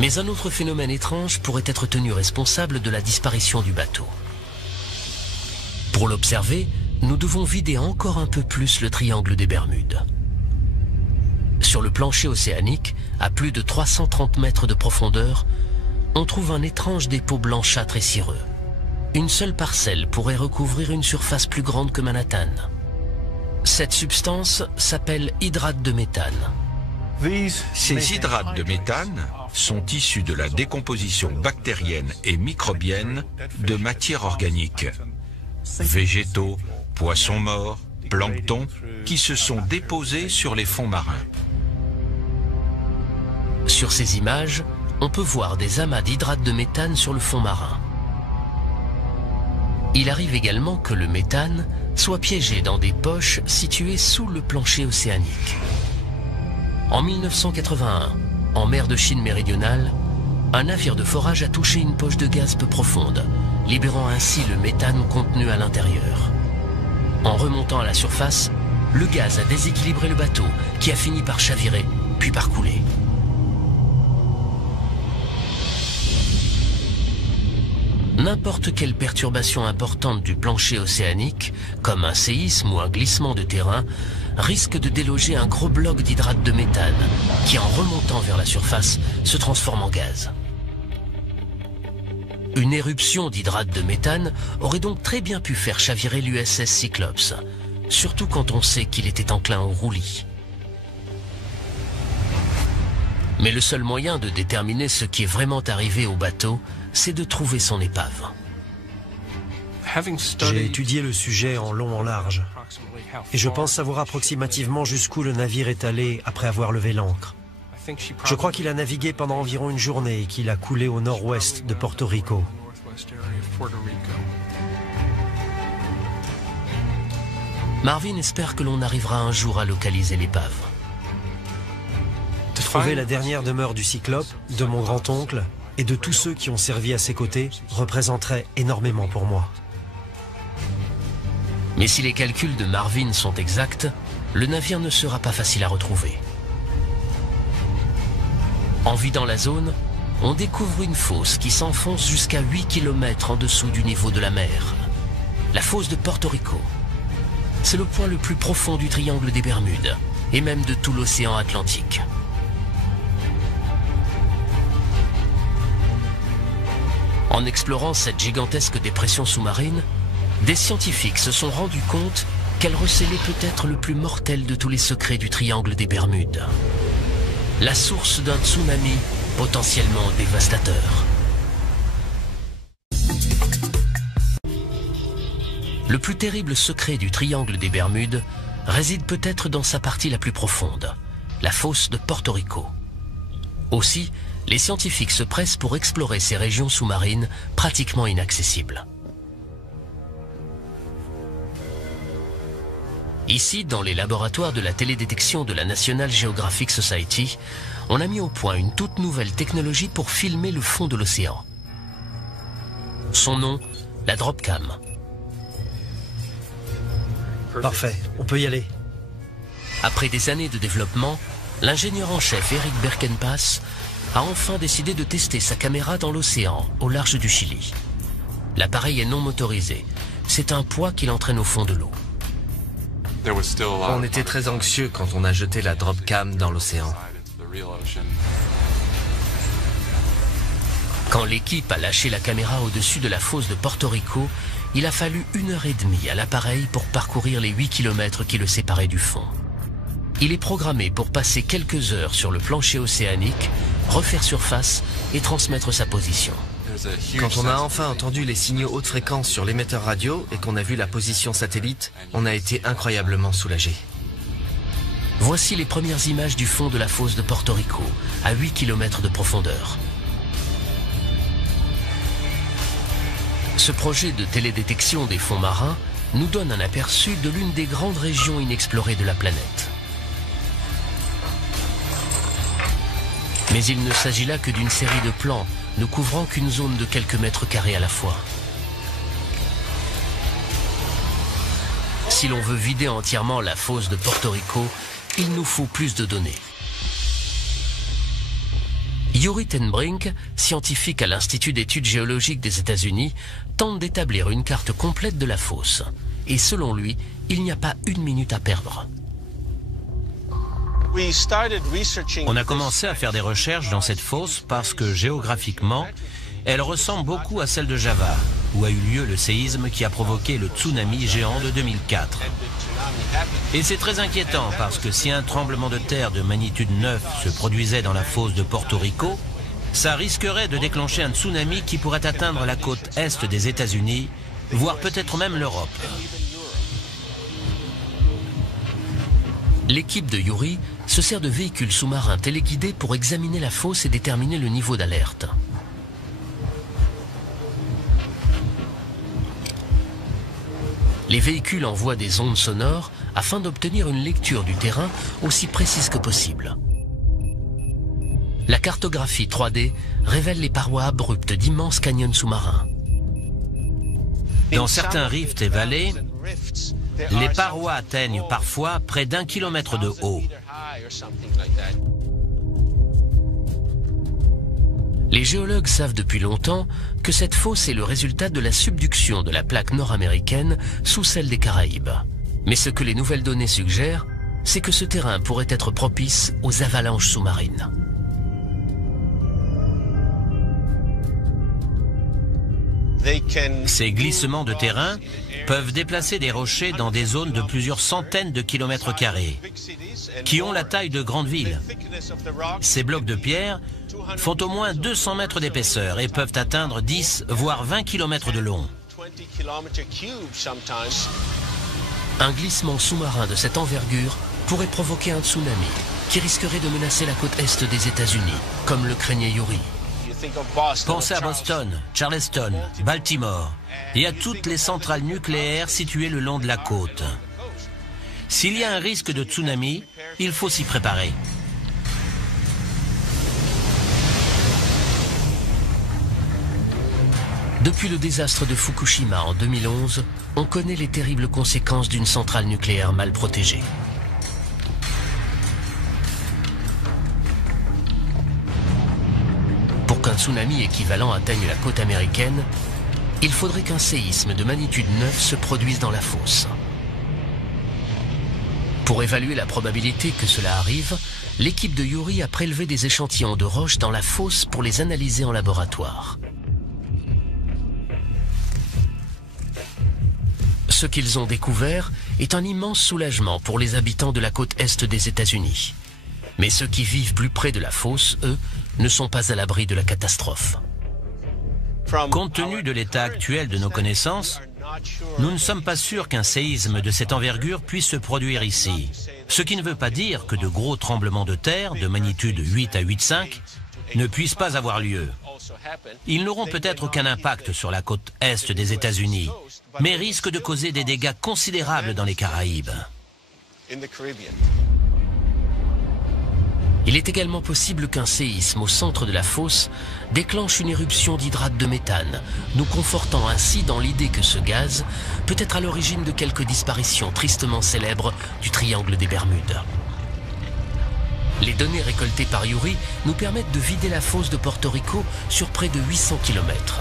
Mais un autre phénomène étrange pourrait être tenu responsable de la disparition du bateau. Pour l'observer, nous devons vider encore un peu plus le triangle des Bermudes. Sur le plancher océanique, à plus de 330 mètres de profondeur, on trouve un étrange dépôt blanchâtre et cireux. Une seule parcelle pourrait recouvrir une surface plus grande que Manhattan. Cette substance s'appelle hydrate de méthane. Ces hydrates de méthane sont issus de la décomposition bactérienne et microbienne de matières organiques, végétaux, poissons morts, plancton, qui se sont déposés sur les fonds marins. Sur ces images, on peut voir des amas d'hydrate de méthane sur le fond marin. Il arrive également que le méthane soit piégé dans des poches situées sous le plancher océanique. En 1981, en mer de Chine méridionale, un navire de forage a touché une poche de gaz peu profonde, libérant ainsi le méthane contenu à l'intérieur. En remontant à la surface, le gaz a déséquilibré le bateau, qui a fini par chavirer, puis par couler. N'importe quelle perturbation importante du plancher océanique, comme un séisme ou un glissement de terrain, risque de déloger un gros bloc d'hydrate de méthane, qui en remontant vers la surface, se transforme en gaz. Une éruption d'hydrate de méthane aurait donc très bien pu faire chavirer l'USS Cyclops, surtout quand on sait qu'il était enclin au roulis. Mais le seul moyen de déterminer ce qui est vraiment arrivé au bateau, c'est de trouver son épave. J'ai étudié le sujet en long en large, et je pense savoir approximativement jusqu'où le navire est allé après avoir levé l'ancre. Je crois qu'il a navigué pendant environ une journée et qu'il a coulé au nord-ouest de Porto Rico. Marvin espère que l'on arrivera un jour à localiser l'épave. Trouver la dernière demeure du Cyclope, de mon grand-oncle et de tous ceux qui ont servi à ses côtés représenterait énormément pour moi. Mais si les calculs de Marvin sont exacts, le navire ne sera pas facile à retrouver. En vidant la zone, on découvre une fosse qui s'enfonce jusqu'à 8 km en dessous du niveau de la mer. La fosse de Porto Rico. C'est le point le plus profond du triangle des Bermudes, et même de tout l'océan Atlantique. En explorant cette gigantesque dépression sous-marine, des scientifiques se sont rendus compte qu'elle recelait peut-être le plus mortel de tous les secrets du triangle des Bermudes. La source d'un tsunami potentiellement dévastateur. Le plus terrible secret du triangle des Bermudes réside peut-être dans sa partie la plus profonde, la fosse de Porto Rico. Aussi, les scientifiques se pressent pour explorer ces régions sous-marines pratiquement inaccessibles. Ici, dans les laboratoires de la télédétection de la National Geographic Society, on a mis au point une toute nouvelle technologie pour filmer le fond de l'océan. Son nom, la Dropcam. Parfait, on peut y aller. Après des années de développement, l'ingénieur en chef Eric Berkenpass a enfin décidé de tester sa caméra dans l'océan, au large du Chili. L'appareil est non motorisé. C'est un poids qu'il entraîne au fond de l'eau. On était très anxieux quand on a jeté la Dropcam dans l'océan. Quand l'équipe a lâché la caméra au-dessus de la fosse de Porto Rico, il a fallu 1h30 à l'appareil pour parcourir les 8 km qui le séparaient du fond. Il est programmé pour passer quelques heures sur le plancher océanique, refaire surface et transmettre sa position. Quand on a enfin entendu les signaux haute fréquence sur l'émetteur radio et qu'on a vu la position satellite, on a été incroyablement soulagés. Voici les premières images du fond de la fosse de Porto Rico, à 8 km de profondeur. Ce projet de télédétection des fonds marins nous donne un aperçu de l'une des grandes régions inexplorées de la planète. Mais il ne s'agit là que d'une série de plans ne couvrant qu'une zone de quelques mètres carrés à la fois. Si l'on veut vider entièrement la fosse de Porto Rico, il nous faut plus de données. Yuri Tenbrink, scientifique à l'Institut d'études géologiques des États-Unis, tente d'établir une carte complète de la fosse. Et selon lui, il n'y a pas une minute à perdre. On a commencé à faire des recherches dans cette fosse parce que géographiquement, elle ressemble beaucoup à celle de Java. où a eu lieu le séisme qui a provoqué le tsunami géant de 2004. Et c'est très inquiétant parce que si un tremblement de terre de magnitude 9 se produisait dans la fosse de Porto Rico, ça risquerait de déclencher un tsunami qui pourrait atteindre la côte est des États-Unis, voire peut-être même l'Europe. L'équipe de Yuri se sert de véhicules sous-marins téléguidés pour examiner la fosse et déterminer le niveau d'alerte. Les véhicules envoient des ondes sonores afin d'obtenir une lecture du terrain aussi précise que possible. La cartographie 3D révèle les parois abruptes d'immenses canyons sous-marins. Dans certains rifts et vallées, les parois atteignent parfois près d'1 kilomètre de haut. Les géologues savent depuis longtemps que cette fosse est le résultat de la subduction de la plaque nord-américaine sous celle des Caraïbes. Mais ce que les nouvelles données suggèrent, c'est que ce terrain pourrait être propice aux avalanches sous-marines. Ces glissements de terrain peuvent déplacer des rochers dans des zones de plusieurs centaines de kilomètres carrés, qui ont la taille de grandes villes. Ces blocs de pierre font au moins 200 mètres d'épaisseur et peuvent atteindre 10 voire 20 kilomètres de long. Un glissement sous-marin de cette envergure pourrait provoquer un tsunami qui risquerait de menacer la côte est des États-Unis, comme le craignait Yuri. Pensez à Boston, Charleston, Baltimore et à toutes les centrales nucléaires situées le long de la côte. S'il y a un risque de tsunami, il faut s'y préparer. Depuis le désastre de Fukushima en 2011, on connaît les terribles conséquences d'une centrale nucléaire mal protégée. Pour qu'un tsunami équivalent atteigne la côte américaine, il faudrait qu'un séisme de magnitude 9 se produise dans la fosse. Pour évaluer la probabilité que cela arrive, l'équipe de Yuri a prélevé des échantillons de roches dans la fosse pour les analyser en laboratoire. Ce qu'ils ont découvert est un immense soulagement pour les habitants de la côte est des États-Unis. Mais ceux qui vivent plus près de la fosse, eux, ne sont pas à l'abri de la catastrophe. Compte tenu de l'état actuel de nos connaissances, nous ne sommes pas sûrs qu'un séisme de cette envergure puisse se produire ici. Ce qui ne veut pas dire que de gros tremblements de terre de magnitude 8 à 8,5 ne puissent pas avoir lieu. Ils n'auront peut-être aucun impact sur la côte est des États-Unis, mais risquent de causer des dégâts considérables dans les Caraïbes. Il est également possible qu'un séisme au centre de la fosse déclenche une éruption d'hydrate de méthane, nous confortant ainsi dans l'idée que ce gaz peut être à l'origine de quelques disparitions tristement célèbres du triangle des Bermudes. Les données récoltées par Yuri nous permettent de vider la fosse de Porto Rico sur près de 800 km.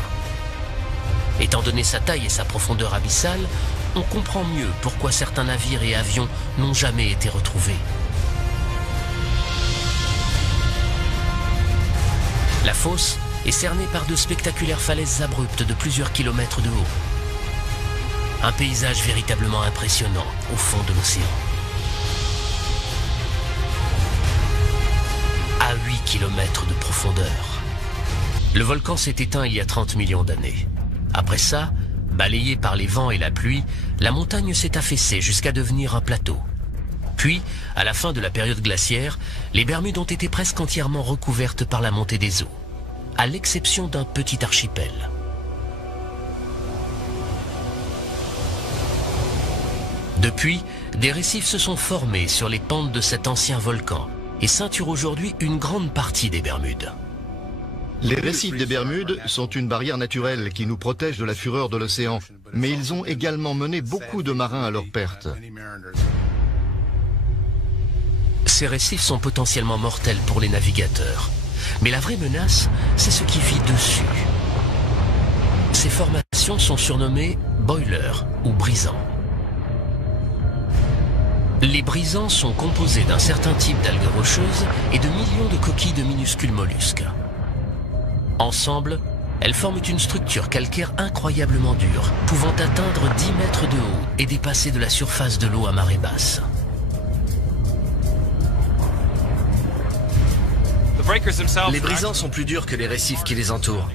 Étant donné sa taille et sa profondeur abyssale, on comprend mieux pourquoi certains navires et avions n'ont jamais été retrouvés. La fosse est cernée par de spectaculaires falaises abruptes de plusieurs kilomètres de haut. Un paysage véritablement impressionnant au fond de l'océan. À 8 km de profondeur. Le volcan s'est éteint il y a 30 millions d'années. Après ça, balayé par les vents et la pluie, la montagne s'est affaissée jusqu'à devenir un plateau. Puis, à la fin de la période glaciaire, les Bermudes ont été presque entièrement recouvertes par la montée des eaux, à l'exception d'un petit archipel. Depuis, des récifs se sont formés sur les pentes de cet ancien volcan et ceinturent aujourd'hui une grande partie des Bermudes. Les récifs des Bermudes sont une barrière naturelle qui nous protège de la fureur de l'océan, mais ils ont également mené beaucoup de marins à leur perte. Ces récifs sont potentiellement mortels pour les navigateurs. Mais la vraie menace, c'est ce qui vit dessus. Ces formations sont surnommées boilers ou brisants. Les brisants sont composés d'un certain type d'algues rocheuses et de millions de coquilles de minuscules mollusques. Ensemble, Elles forment une structure calcaire incroyablement dure, pouvant atteindre 10 mètres de haut et dépasser de la surface de l'eau à marée basse. Les brisants sont plus durs que les récifs qui les entourent.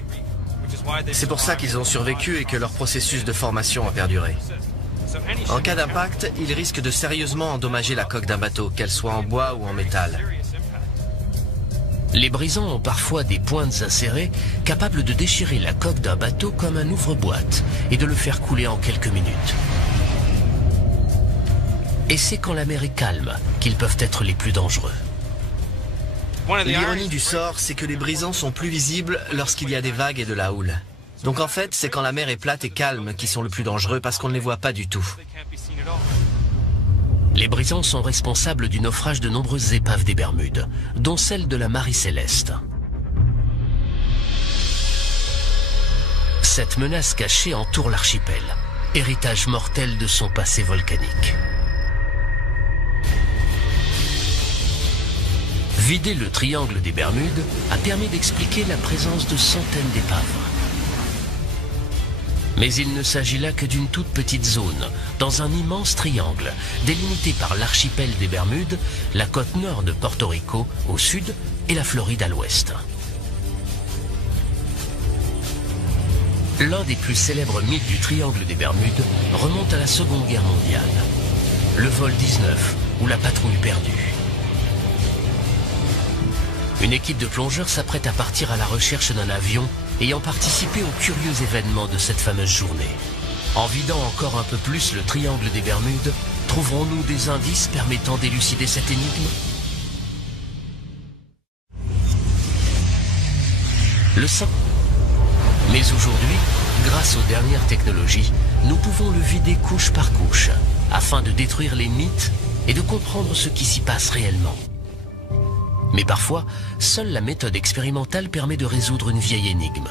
C'est pour ça qu'ils ont survécu et que leur processus de formation a perduré. En cas d'impact, ils risquent de sérieusement endommager la coque d'un bateau, qu'elle soit en bois ou en métal. Les brisants ont parfois des pointes acérées capables de déchirer la coque d'un bateau comme un ouvre-boîte et de le faire couler en quelques minutes. Et c'est quand la mer est calme qu'ils peuvent être les plus dangereux. L'ironie du sort, c'est que les brisants sont plus visibles lorsqu'il y a des vagues et de la houle. Donc en fait, c'est quand la mer est plate et calme qu'ils sont le plus dangereux parce qu'on ne les voit pas du tout. Les brisants sont responsables du naufrage de nombreuses épaves des Bermudes, dont celle de la Marie Céleste. Cette menace cachée entoure l'archipel, héritage mortel de son passé volcanique. Vider le triangle des Bermudes a permis d'expliquer la présence de centaines d'épaves. Mais il ne s'agit là que d'une toute petite zone, dans un immense triangle, délimité par l'archipel des Bermudes, la côte nord de Porto Rico au sud et la Floride à l'ouest. L'un des plus célèbres mythes du triangle des Bermudes remonte à la Seconde Guerre mondiale. Le vol 19, ou la patrouille perdue. Une équipe de plongeurs s'apprête à partir à la recherche d'un avion ayant participé au curieux événement de cette fameuse journée. En vidant encore un peu plus le triangle des Bermudes, trouverons-nous des indices permettant d'élucider cette énigme? Le sang. Mais aujourd'hui, grâce aux dernières technologies, nous pouvons le vider couche par couche, afin de détruire les mythes et de comprendre ce qui s'y passe réellement. Mais parfois, seule la méthode expérimentale permet de résoudre une vieille énigme.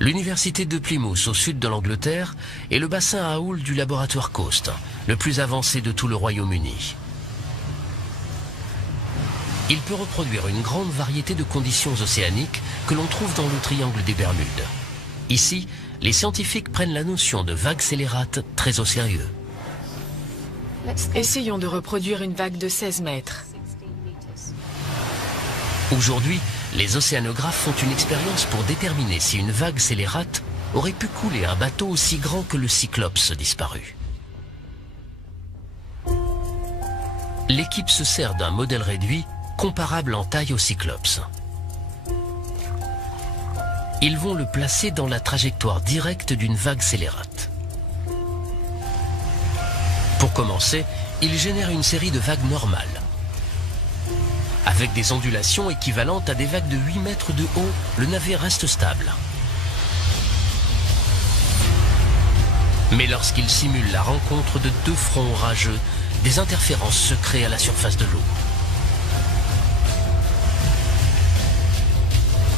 L'université de Plymouth, au sud de l'Angleterre, est le bassin à houle du laboratoire Coast, le plus avancé de tout le Royaume-Uni. Il peut reproduire une grande variété de conditions océaniques que l'on trouve dans le triangle des Bermudes. Ici, les scientifiques prennent la notion de vague scélérate très au sérieux. Essayons de reproduire une vague de 16 mètres. Aujourd'hui, les océanographes font une expérience pour déterminer si une vague scélérate aurait pu couler un bateau aussi grand que le Cyclops disparu. L'équipe se sert d'un modèle réduit comparable en taille au Cyclops. Ils vont le placer dans la trajectoire directe d'une vague scélérate. Pour commencer, ils génèrent une série de vagues normales. Avec des ondulations équivalentes à des vagues de 8 mètres de haut, le navire reste stable. Mais lorsqu'il simule la rencontre de deux fronts orageux, des interférences se créent à la surface de l'eau.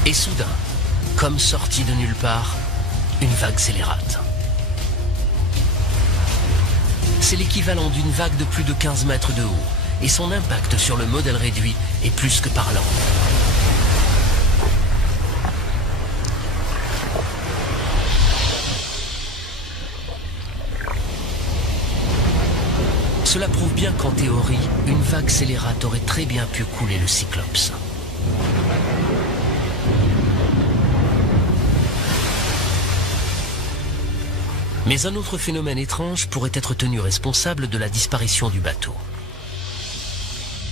Et soudain, comme sortie de nulle part, une vague scélérate. C'est l'équivalent d'une vague de plus de 15 mètres de haut, et son impact sur le modèle réduit est plus que parlant. Cela prouve bien qu'en théorie, une vague scélérate aurait très bien pu couler le Cyclops. Mais un autre phénomène étrange pourrait être tenu responsable de la disparition du bateau.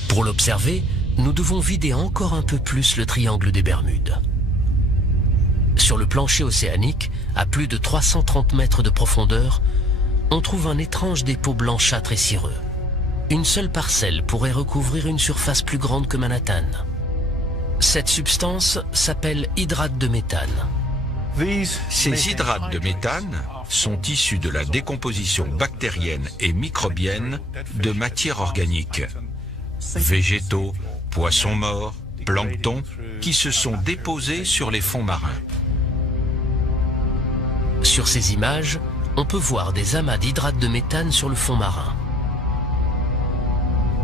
Pour l'observer, nous devons vider encore un peu plus le triangle des Bermudes. Sur le plancher océanique, à plus de 330 mètres de profondeur, on trouve un étrange dépôt blanchâtre et cireux. Une seule parcelle pourrait recouvrir une surface plus grande que Manhattan. Cette substance s'appelle hydrate de méthane. Ces hydrates de méthane sont issus de la décomposition bactérienne et microbienne de matière organique. Végétaux, poissons morts, plancton, qui se sont déposés sur les fonds marins. Sur ces images, on peut voir des amas d'hydrate de méthane sur le fond marin.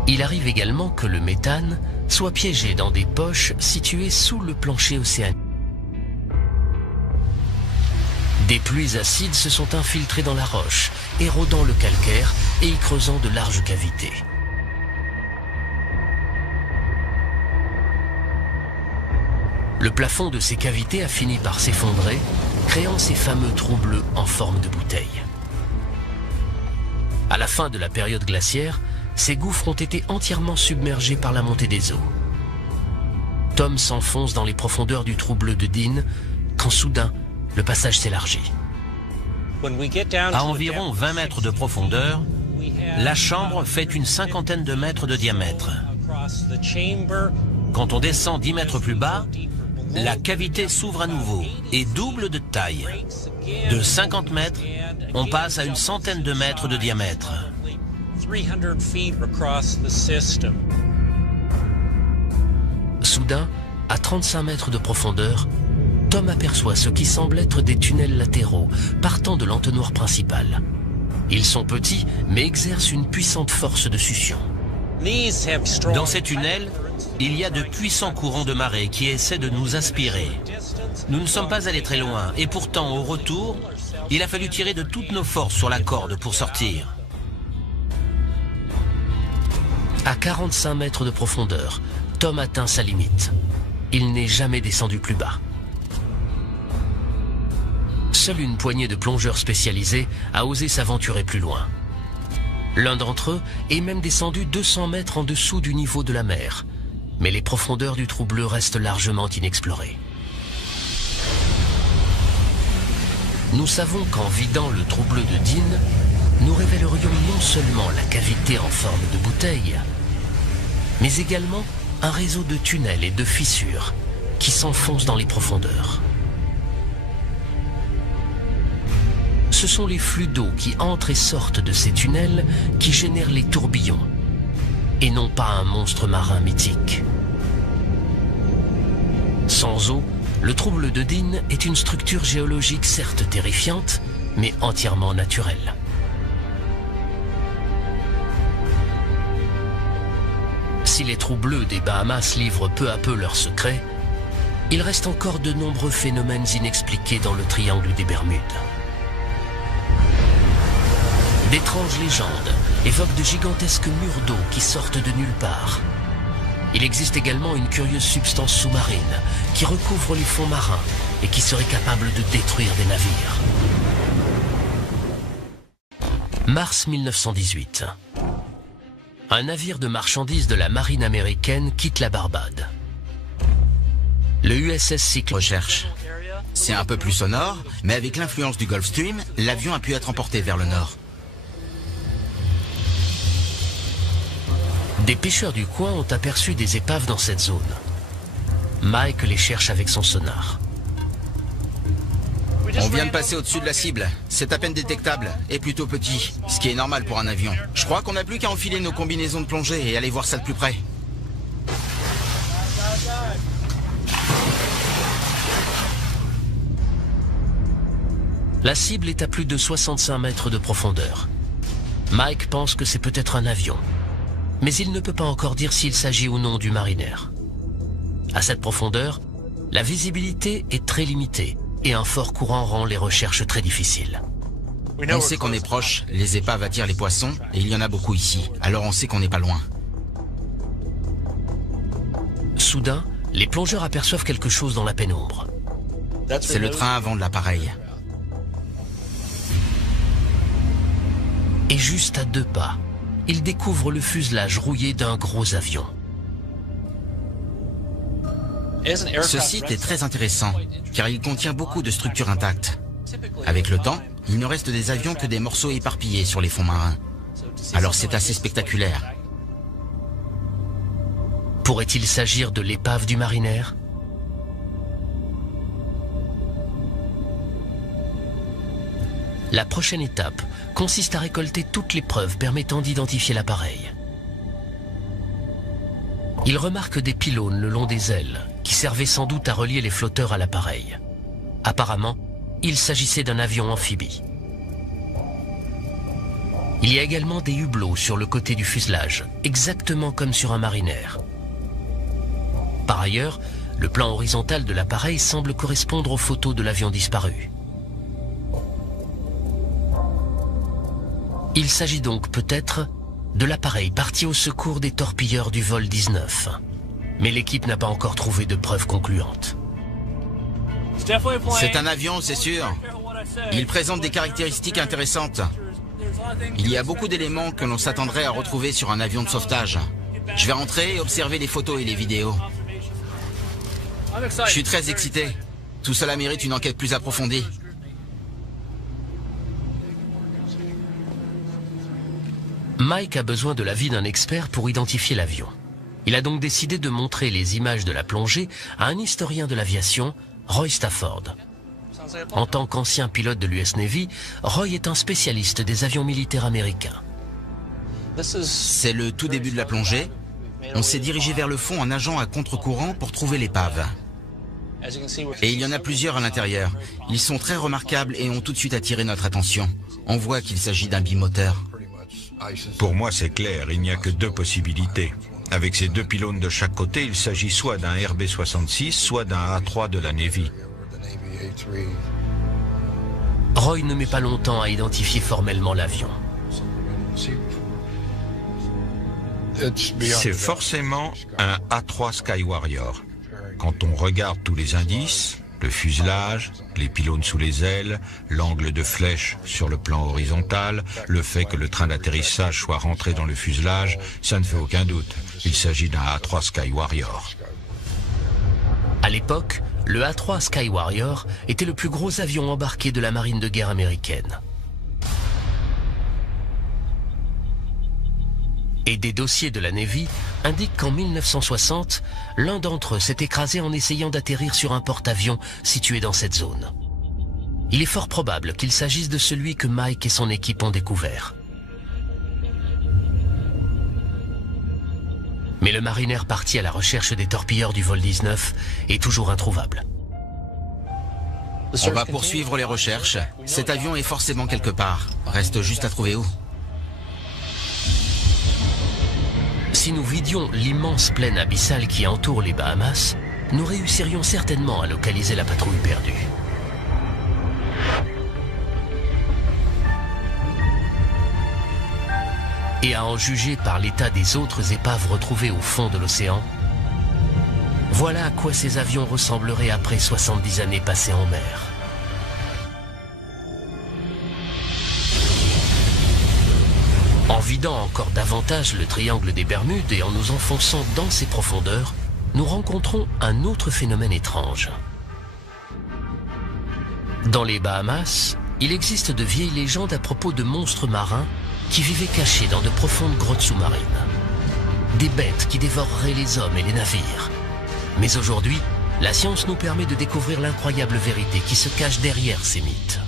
Il arrive également que le méthane soit piégé dans des poches situées sous le plancher océanique. Des pluies acides se sont infiltrées dans la roche, érodant le calcaire et y creusant de larges cavités. Le plafond de ces cavités a fini par s'effondrer, créant ces fameux trous bleus en forme de bouteille. À la fin de la période glaciaire, ces gouffres ont été entièrement submergés par la montée des eaux. Tom s'enfonce dans les profondeurs du trou bleu de Dean, quand soudain, le passage s'élargit. À environ 20 mètres de profondeur, la chambre fait une cinquantaine de mètres de diamètre. Quand on descend 10 mètres plus bas, la cavité s'ouvre à nouveau et double de taille. De 50 mètres, on passe à une centaine de mètres de diamètre. Soudain, à 35 mètres de profondeur, Tom aperçoit ce qui semble être des tunnels latéraux partant de l'entonnoir principal. Ils sont petits, mais exercent une puissante force de succion. Dans ces tunnels, il y a de puissants courants de marée qui essaient de nous aspirer. Nous ne sommes pas allés très loin, et pourtant, au retour, il a fallu tirer de toutes nos forces sur la corde pour sortir. À 45 mètres de profondeur, Tom atteint sa limite. Il n'est jamais descendu plus bas. Seule une poignée de plongeurs spécialisés a osé s'aventurer plus loin. L'un d'entre eux est même descendu 200 mètres en dessous du niveau de la mer. Mais les profondeurs du trou bleu restent largement inexplorées. Nous savons qu'en vidant le trou bleu de Dean, nous révélerions non seulement la cavité en forme de bouteille, mais également un réseau de tunnels et de fissures qui s'enfoncent dans les profondeurs. Ce sont les flux d'eau qui entrent et sortent de ces tunnels qui génèrent les tourbillons, et non pas un monstre marin mythique. Sans eau, le trou bleu de Dean est une structure géologique certes terrifiante, mais entièrement naturelle. Si les trous bleus des Bahamas livrent peu à peu leurs secrets, il reste encore de nombreux phénomènes inexpliqués dans le triangle des Bermudes. D'étranges légendes évoquent de gigantesques murs d'eau qui sortent de nulle part. Il existe également une curieuse substance sous-marine qui recouvre les fonds marins et qui serait capable de détruire des navires. Mars 1918. Un navire de marchandises de la marine américaine quitte la Barbade. Le USS Cyclope recherche. C'est un peu plus sonore, mais avec l'influence du Gulf Stream, l'avion a pu être emporté vers le nord. Des pêcheurs du coin ont aperçu des épaves dans cette zone. Mike les cherche avec son sonar. On vient de passer au-dessus de la cible. C'est à peine détectable et plutôt petit, ce qui est normal pour un avion. Je crois qu'on n'a plus qu'à enfiler nos combinaisons de plongée et aller voir ça de plus près. La cible est à plus de 65 mètres de profondeur. Mike pense que c'est peut-être un avion, mais il ne peut pas encore dire s'il s'agit ou non du Mariner. À cette profondeur, la visibilité est très limitée et un fort courant rend les recherches très difficiles. On sait qu'on est proche, les épaves attirent les poissons et il y en a beaucoup ici, alors on sait qu'on n'est pas loin. Soudain, les plongeurs aperçoivent quelque chose dans la pénombre. C'est le train avant de l'appareil. Et juste à 2 pas, ils découvrent le fuselage rouillé d'un gros avion. Ce site est très intéressant, car il contient beaucoup de structures intactes. Avec le temps, il ne reste des avions que des morceaux éparpillés sur les fonds marins. Alors c'est assez spectaculaire. Pourrait-il s'agir de l'épave du Mariner ? La prochaine étape consiste à récolter toutes les preuves permettant d'identifier l'appareil. Il remarque des pylônes le long des ailes, qui servaient sans doute à relier les flotteurs à l'appareil. Apparemment, il s'agissait d'un avion amphibie. Il y a également des hublots sur le côté du fuselage, exactement comme sur un Mariner. Par ailleurs, le plan horizontal de l'appareil semble correspondre aux photos de l'avion disparu. Il s'agit donc peut-être de l'appareil parti au secours des torpilleurs du vol 19. Mais l'équipe n'a pas encore trouvé de preuves concluantes. C'est un avion, c'est sûr. Il présente des caractéristiques intéressantes. Il y a beaucoup d'éléments que l'on s'attendrait à retrouver sur un avion de sauvetage. Je vais rentrer et observer les photos et les vidéos. Je suis très excité. Tout cela mérite une enquête plus approfondie. Mike a besoin de l'avis d'un expert pour identifier l'avion. Il a donc décidé de montrer les images de la plongée à un historien de l'aviation, Roy Stafford. En tant qu'ancien pilote de l'US Navy, Roy est un spécialiste des avions militaires américains. C'est le tout début de la plongée. On s'est dirigé vers le fond en nageant à contre-courant pour trouver l'épave. Et il y en a plusieurs à l'intérieur. Ils sont très remarquables et ont tout de suite attiré notre attention. On voit qu'il s'agit d'un bimoteur. Pour moi, c'est clair, il n'y a que deux possibilités. Avec ces deux pylônes de chaque côté, il s'agit soit d'un RB-66, soit d'un A3 de la Navy. Roy ne met pas longtemps à identifier formellement l'avion. C'est forcément un A3 Skywarrior. Quand on regarde tous les indices, le fuselage, les pylônes sous les ailes, l'angle de flèche sur le plan horizontal, le fait que le train d'atterrissage soit rentré dans le fuselage, ça ne fait aucun doute. Il s'agit d'un A3 Skywarrior. À l'époque, le A3 Skywarrior était le plus gros avion embarqué de la marine de guerre américaine. Et des dossiers de la Navy indiquent qu'en 1960, l'un d'entre eux s'est écrasé en essayant d'atterrir sur un porte-avions situé dans cette zone. Il est fort probable qu'il s'agisse de celui que Mike et son équipe ont découvert. Mais le marinaire parti à la recherche des torpilleurs du vol 19 est toujours introuvable. On va poursuivre les recherches. Cet avion est forcément quelque part. Reste juste à trouver où. Si nous vidions l'immense plaine abyssale qui entoure les Bahamas, nous réussirions certainement à localiser la patrouille perdue. Et à en juger par l'état des autres épaves retrouvées au fond de l'océan, voilà à quoi ces avions ressembleraient après 70 années passées en mer. En vidant encore davantage le triangle des Bermudes et en nous enfonçant dans ses profondeurs, nous rencontrons un autre phénomène étrange. Dans les Bahamas, il existe de vieilles légendes à propos de monstres marins qui vivaient cachés dans de profondes grottes sous-marines. Des bêtes qui dévoreraient les hommes et les navires. Mais aujourd'hui, la science nous permet de découvrir l'incroyable vérité qui se cache derrière ces mythes.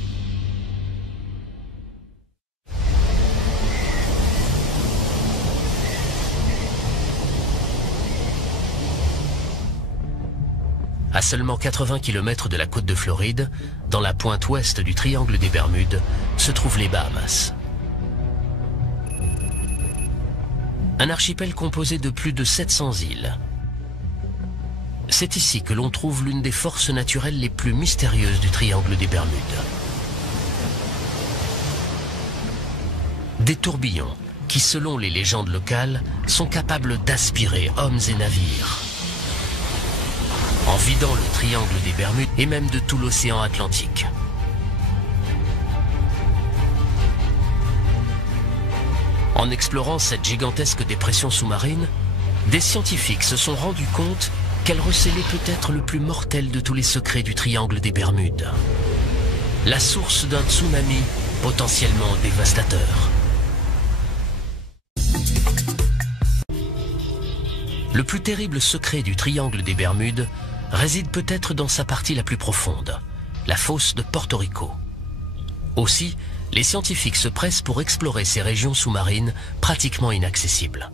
À seulement 80 km de la côte de Floride, dans la pointe ouest du triangle des Bermudes, se trouvent les Bahamas. Un archipel composé de plus de 700 îles. C'est ici que l'on trouve l'une des forces naturelles les plus mystérieuses du triangle des Bermudes. Des tourbillons qui, selon les légendes locales, sont capables d'aspirer hommes et navires, en vidant le triangle des Bermudes et même de tout l'océan Atlantique. En explorant cette gigantesque dépression sous-marine, des scientifiques se sont rendus compte qu'elle recelait peut-être le plus mortel de tous les secrets du triangle des Bermudes. La source d'un tsunami potentiellement dévastateur. Le plus terrible secret du triangle des Bermudes réside peut-être dans sa partie la plus profonde, la fosse de Porto Rico. Aussi, les scientifiques se pressent pour explorer ces régions sous-marines pratiquement inaccessibles.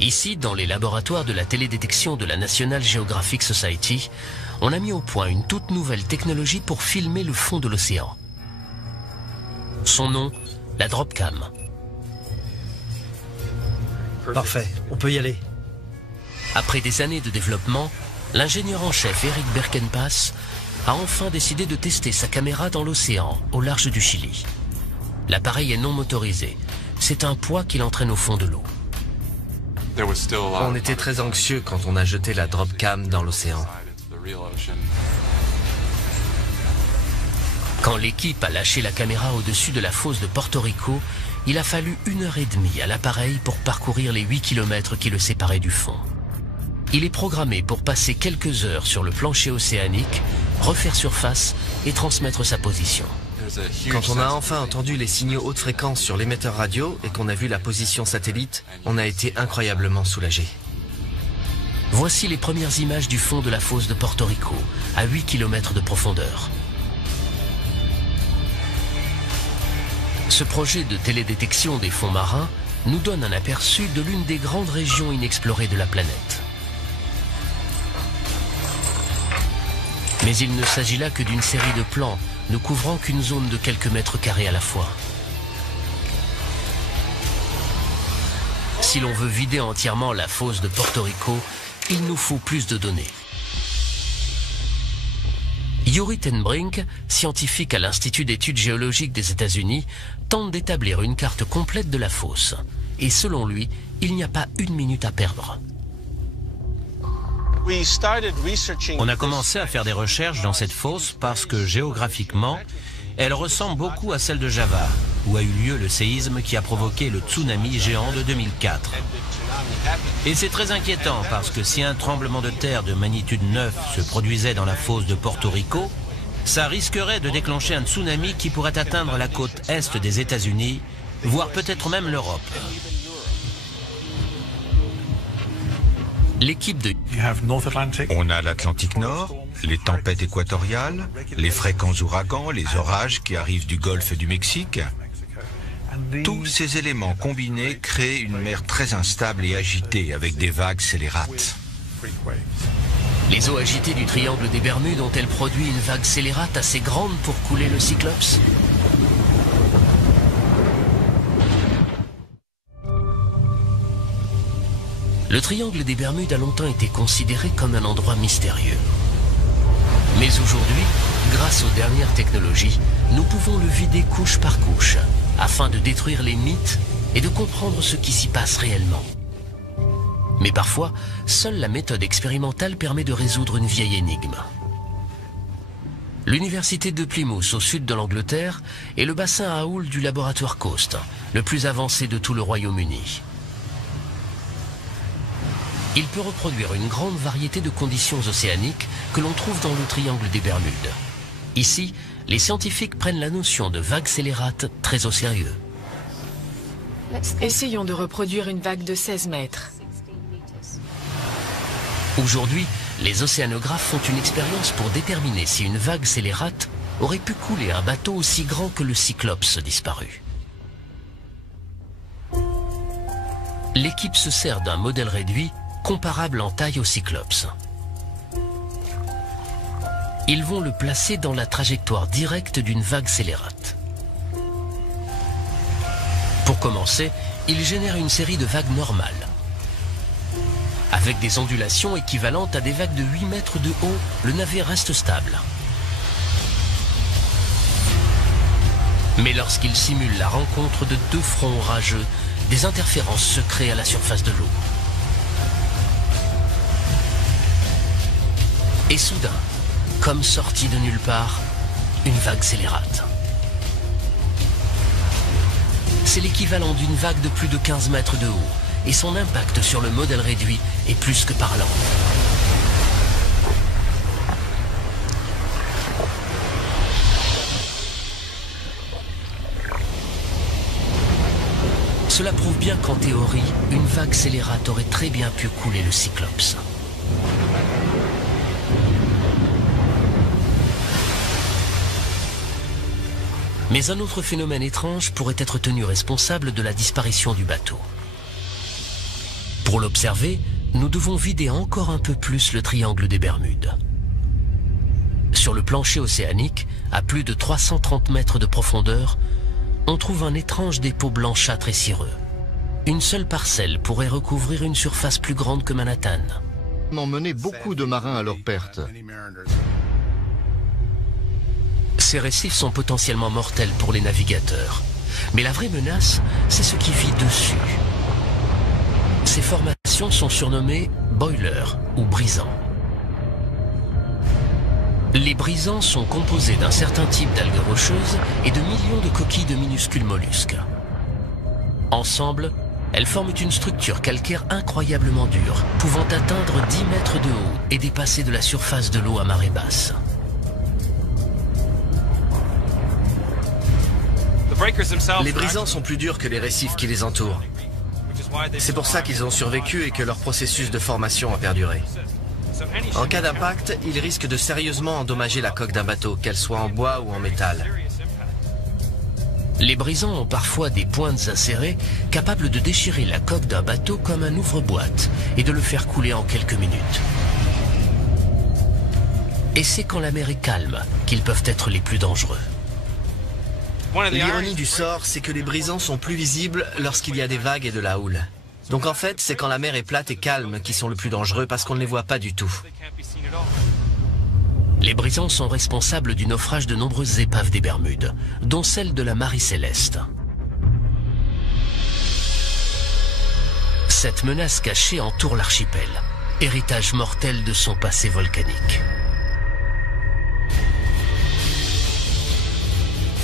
Ici, dans les laboratoires de la télédétection de la National Geographic Society, on a mis au point une toute nouvelle technologie pour filmer le fond de l'océan. Son nom, la Dropcam. Parfait, on peut y aller. Après des années de développement, l'ingénieur en chef Eric Berkenpass a enfin décidé de tester sa caméra dans l'océan, au large du Chili. L'appareil est non motorisé. C'est un poids qui l'entraîne au fond de l'eau. On était très anxieux quand on a jeté la dropcam dans l'océan. Quand l'équipe a lâché la caméra au-dessus de la fosse de Porto Rico, il a fallu 1h30 à l'appareil pour parcourir les 8 km qui le séparaient du fond. Il est programmé pour passer quelques heures sur le plancher océanique, refaire surface et transmettre sa position. Quand on a enfin entendu les signaux haute fréquence sur l'émetteur radio et qu'on a vu la position satellite, on a été incroyablement soulagés. Voici les premières images du fond de la fosse de Porto Rico, à 8 km de profondeur. Ce projet de télédétection des fonds marins nous donne un aperçu de l'une des grandes régions inexplorées de la planète. Mais il ne s'agit là que d'une série de plans ne couvrant qu'une zone de quelques mètres carrés à la fois. Si l'on veut vider entièrement la fosse de Porto Rico, il nous faut plus de données. Yuri ten Brink, scientifique à l'Institut d'études géologiques des États-Unis, tente d'établir une carte complète de la fosse. Et selon lui, il n'y a pas une minute à perdre. On a commencé à faire des recherches dans cette fosse parce que géographiquement, elle ressemble beaucoup à celle de Java, où a eu lieu le séisme qui a provoqué le tsunami géant de 2004. Et c'est très inquiétant parce que si un tremblement de terre de magnitude 9 se produisait dans la fosse de Porto Rico, ça risquerait de déclencher un tsunami qui pourrait atteindre la côte est des États-Unis, voire peut-être même l'Europe. L'équipe de... On a l'Atlantique Nord, les tempêtes équatoriales, les fréquents ouragans, les orages qui arrivent du golfe du Mexique. Tous ces éléments combinés créent une mer très instable et agitée avec des vagues scélérates. Les eaux agitées du triangle des Bermudes ont-elles produit une vague scélérate assez grande pour couler le Cyclops ? Le triangle des Bermudes a longtemps été considéré comme un endroit mystérieux. Mais aujourd'hui, grâce aux dernières technologies, nous pouvons le vider couche par couche, afin de détruire les mythes et de comprendre ce qui s'y passe réellement. Mais parfois, seule la méthode expérimentale permet de résoudre une vieille énigme. L'université de Plymouth, au sud de l'Angleterre, est le bassin à houle du laboratoire Coast, le plus avancé de tout le Royaume-Uni. Il peut reproduire une grande variété de conditions océaniques que l'on trouve dans le triangle des Bermudes. Ici, les scientifiques prennent la notion de vague scélérate très au sérieux. Essayons de reproduire une vague de 16 mètres. Aujourd'hui, les océanographes font une expérience pour déterminer si une vague scélérate aurait pu couler un bateau aussi grand que le Cyclops disparu. L'équipe se sert d'un modèle réduit comparable en taille au Cyclops. Ils vont le placer dans la trajectoire directe d'une vague scélérate. Pour commencer, ils génèrent une série de vagues normales. Avec des ondulations équivalentes à des vagues de 8 mètres de haut, le navire reste stable. Mais lorsqu'ils simulent la rencontre de deux fronts orageux, des interférences se créent à la surface de l'eau. Et soudain, comme sortie de nulle part, une vague scélérate. C'est l'équivalent d'une vague de plus de 15 mètres de haut, et son impact sur le modèle réduit est plus que parlant. Cela prouve bien qu'en théorie, une vague scélérate aurait très bien pu couler le Cyclops. Mais un autre phénomène étrange pourrait être tenu responsable de la disparition du bateau. Pour l'observer, nous devons vider encore un peu plus le triangle des Bermudes. Sur le plancher océanique, à plus de 330 mètres de profondeur, on trouve un étrange dépôt blanchâtre et cireux. Une seule parcelle pourrait recouvrir une surface plus grande que Manhattan. Emmener beaucoup de marins à leur perte. Ces récifs sont potentiellement mortels pour les navigateurs. Mais la vraie menace, c'est ce qui vit dessus. Ces formations sont surnommées boilers ou brisants. Les brisants sont composés d'un certain type d'algues rocheuses et de millions de coquilles de minuscules mollusques. Ensemble, elles forment une structure calcaire incroyablement dure, pouvant atteindre 10 mètres de haut et dépasser de la surface de l'eau à marée basse. Les brisants sont plus durs que les récifs qui les entourent. C'est pour ça qu'ils ont survécu et que leur processus de formation a perduré. En cas d'impact, ils risquent de sérieusement endommager la coque d'un bateau, qu'elle soit en bois ou en métal. Les brisants ont parfois des pointes acérées capables de déchirer la coque d'un bateau comme un ouvre-boîte et de le faire couler en quelques minutes. Et c'est quand la mer est calme qu'ils peuvent être les plus dangereux. L'ironie du sort, c'est que les brisants sont plus visibles lorsqu'il y a des vagues et de la houle. Donc en fait, c'est quand la mer est plate et calme qu'ils sont le plus dangereux parce qu'on ne les voit pas du tout. Les brisants sont responsables du naufrage de nombreuses épaves des Bermudes, dont celle de la Marie Céleste. Cette menace cachée entoure l'archipel, héritage mortel de son passé volcanique.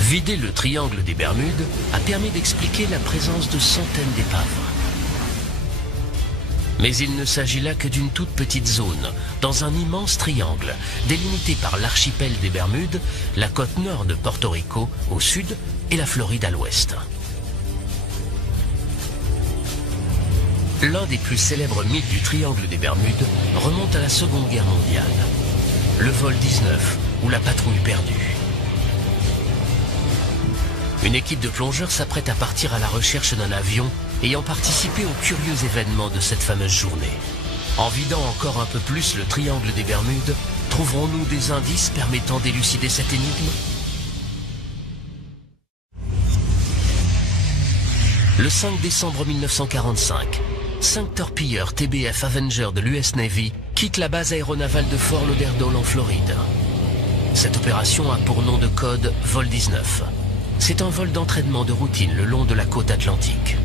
Vider le triangle des Bermudes a permis d'expliquer la présence de centaines d'épaves. Mais il ne s'agit là que d'une toute petite zone, dans un immense triangle, délimité par l'archipel des Bermudes, la côte nord de Porto Rico au sud et la Floride à l'ouest. L'un des plus célèbres mythes du triangle des Bermudes remonte à la Seconde Guerre mondiale. Le vol 19, ou la patrouille perdue. Une équipe de plongeurs s'apprête à partir à la recherche d'un avion ayant participé aux curieux événements de cette fameuse journée. En vidant encore un peu plus le triangle des Bermudes, trouverons-nous des indices permettant d'élucider cette énigme? Le 5 décembre 1945, 5 torpilleurs TBF Avenger de l'US Navy quittent la base aéronavale de Fort Lauderdale en Floride. Cette opération a pour nom de code Vol 19. C'est un vol d'entraînement de routine le long de la côte atlantique.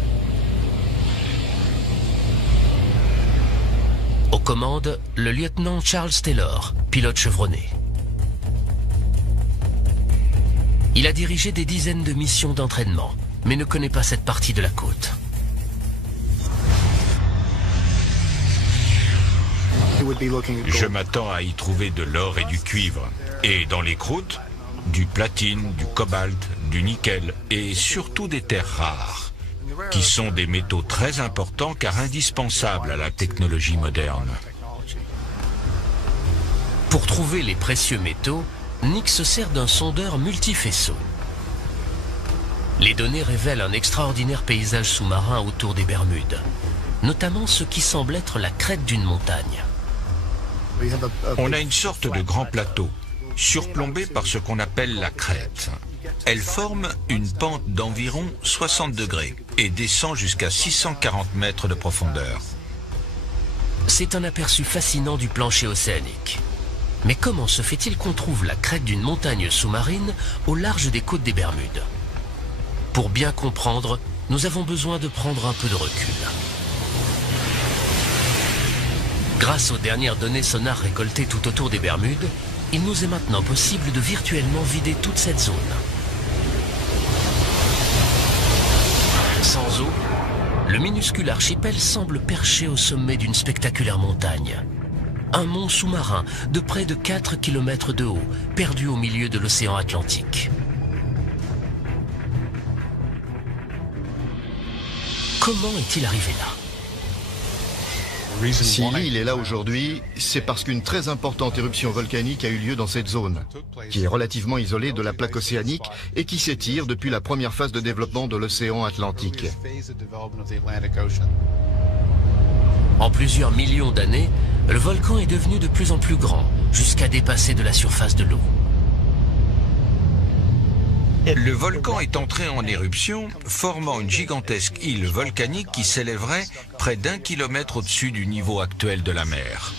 Aux commandes, le lieutenant Charles Taylor, pilote chevronné. Il a dirigé des dizaines de missions d'entraînement, mais ne connaît pas cette partie de la côte. Je m'attends à y trouver de l'or et du cuivre. Et dans les croûtes, du platine, du cobalt, du nickel et surtout des terres rares, qui sont des métaux très importants car indispensables à la technologie moderne. Pour trouver les précieux métaux, Nick se sert d'un sondeur multifaisceau. Les données révèlent un extraordinaire paysage sous-marin autour des Bermudes, notamment ce qui semble être la crête d'une montagne. On a une sorte de grand plateau, surplombé par ce qu'on appelle la crête. Elle forme une pente d'environ 60 degrés et descend jusqu'à 640 mètres de profondeur. C'est un aperçu fascinant du plancher océanique. Mais comment se fait-il qu'on trouve la crête d'une montagne sous-marine au large des côtes des Bermudes? Pour bien comprendre, nous avons besoin de prendre un peu de recul. Grâce aux dernières données sonars récoltées tout autour des Bermudes, il nous est maintenant possible de virtuellement vider toute cette zone. Sans eau, le minuscule archipel semble perché au sommet d'une spectaculaire montagne. Un mont sous-marin de près de 4 km de haut, perdu au milieu de l'océan Atlantique. Comment est-il arrivé là? Si l'île est là aujourd'hui, c'est parce qu'une très importante éruption volcanique a eu lieu dans cette zone, qui est relativement isolée de la plaque océanique et qui s'étire depuis la première phase de développement de l'océan Atlantique. En plusieurs millions d'années, le volcan est devenu de plus en plus grand, jusqu'à dépasser de la surface de l'eau. Le volcan est entré en éruption, formant une gigantesque île volcanique qui s'élèverait près d'1 kilomètre au-dessus du niveau actuel de la mer.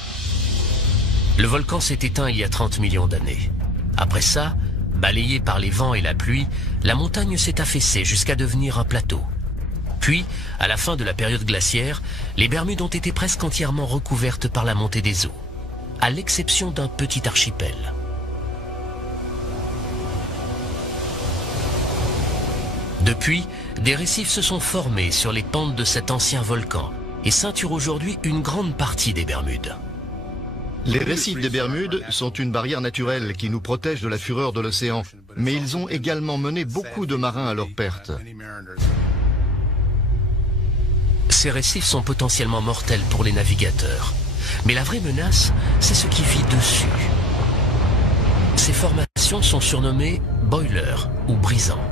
Le volcan s'est éteint il y a 30 millions d'années. Après ça, Balayée par les vents et la pluie, la montagne s'est affaissée jusqu'à devenir un plateau. Puis, à la fin de la période glaciaire, les Bermudes ont été presque entièrement recouvertes par la montée des eaux, à l'exception d'un petit archipel. Depuis, des récifs se sont formés sur les pentes de cet ancien volcan et ceinturent aujourd'hui une grande partie des Bermudes. Les récifs des Bermudes sont une barrière naturelle qui nous protège de la fureur de l'océan, mais ils ont également mené beaucoup de marins à leur perte. Ces récifs sont potentiellement mortels pour les navigateurs. Mais la vraie menace, c'est ce qui vit dessus. Ces formations sont surnommées boilers ou brisants.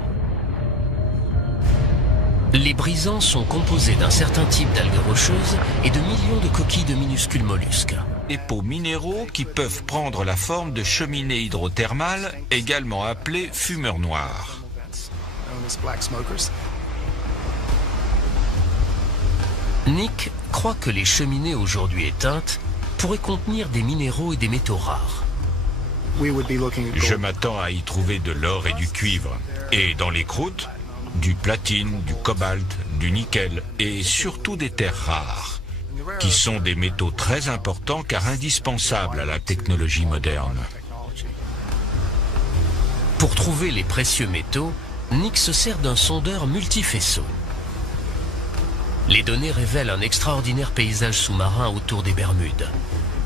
Les brisants sont composés d'un certain type d'algues rocheuses et de millions de coquilles de minuscules mollusques. Des pots minéraux qui peuvent prendre la forme de cheminées hydrothermales, également appelées fumeurs noirs. Nick croit que les cheminées aujourd'hui éteintes pourraient contenir des minéraux et des métaux rares. Je m'attends à y trouver de l'or et du cuivre. Et dans les croûtes, du platine, du cobalt, du nickel et surtout des terres rares, qui sont des métaux très importants car indispensables à la technologie moderne. Pour trouver les précieux métaux, Nick se sert d'un sondeur multifaisceau. Les données révèlent un extraordinaire paysage sous-marin autour des Bermudes,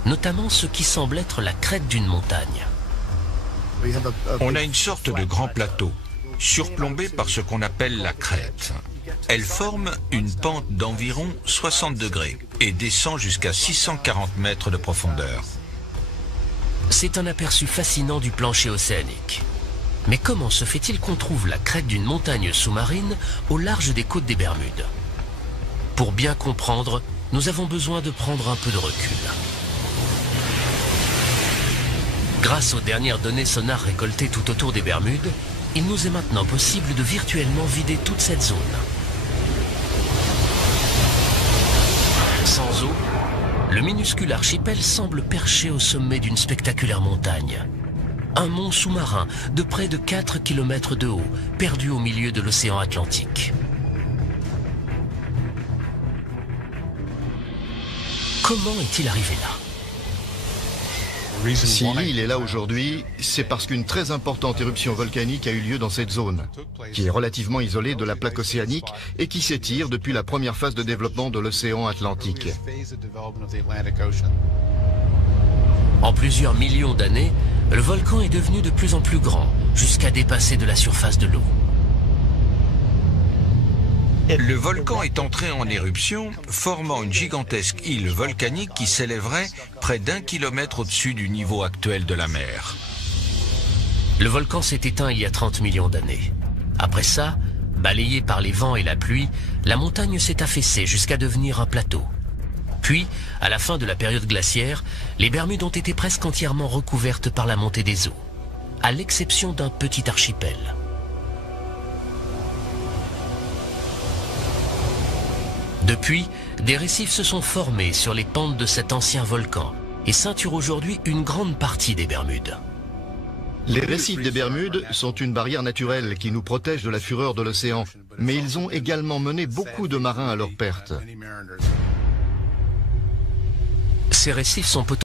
notamment ce qui semble être la crête d'une montagne. On a une sorte de grand plateau, surplombé par ce qu'on appelle la crête. Elle forme une pente d'environ 60 degrés et descend jusqu'à 640 mètres de profondeur. C'est un aperçu fascinant du plancher océanique. Mais comment se fait-il qu'on trouve la crête d'une montagne sous-marine au large des côtes des Bermudes ? Pour bien comprendre, nous avons besoin de prendre un peu de recul. Grâce aux dernières données sonars récoltées tout autour des Bermudes, il nous est maintenant possible de virtuellement vider toute cette zone. Sans eau, le minuscule archipel semble perché au sommet d'une spectaculaire montagne. Un mont sous-marin de près de 4 km de haut, perdu au milieu de l'océan Atlantique. Comment est-il arrivé là ? Si l'île est là aujourd'hui, c'est parce qu'une très importante éruption volcanique a eu lieu dans cette zone, qui est relativement isolée de la plaque océanique et qui s'étire depuis la première phase de développement de l'océan Atlantique. En plusieurs millions d'années, le volcan est devenu de plus en plus grand, jusqu'à dépasser de la surface de l'eau. Le volcan est entré en éruption, formant une gigantesque île volcanique qui s'élèverait près d'1 kilomètre au-dessus du niveau actuel de la mer. Le volcan s'est éteint il y a 30 millions d'années. Après ça, balayée par les vents et la pluie, la montagne s'est affaissée jusqu'à devenir un plateau. Puis, à la fin de la période glaciaire, les Bermudes ont été presque entièrement recouvertes par la montée des eaux, à l'exception d'un petit archipel. Depuis, des récifs se sont formés sur les pentes de cet ancien volcan et ceinturent aujourd'hui une grande partie des Bermudes. Les récifs des Bermudes sont une barrière naturelle qui nous protège de la fureur de l'océan, mais ils ont également mené beaucoup de marins à leur perte. Ces récifs sont potentiellement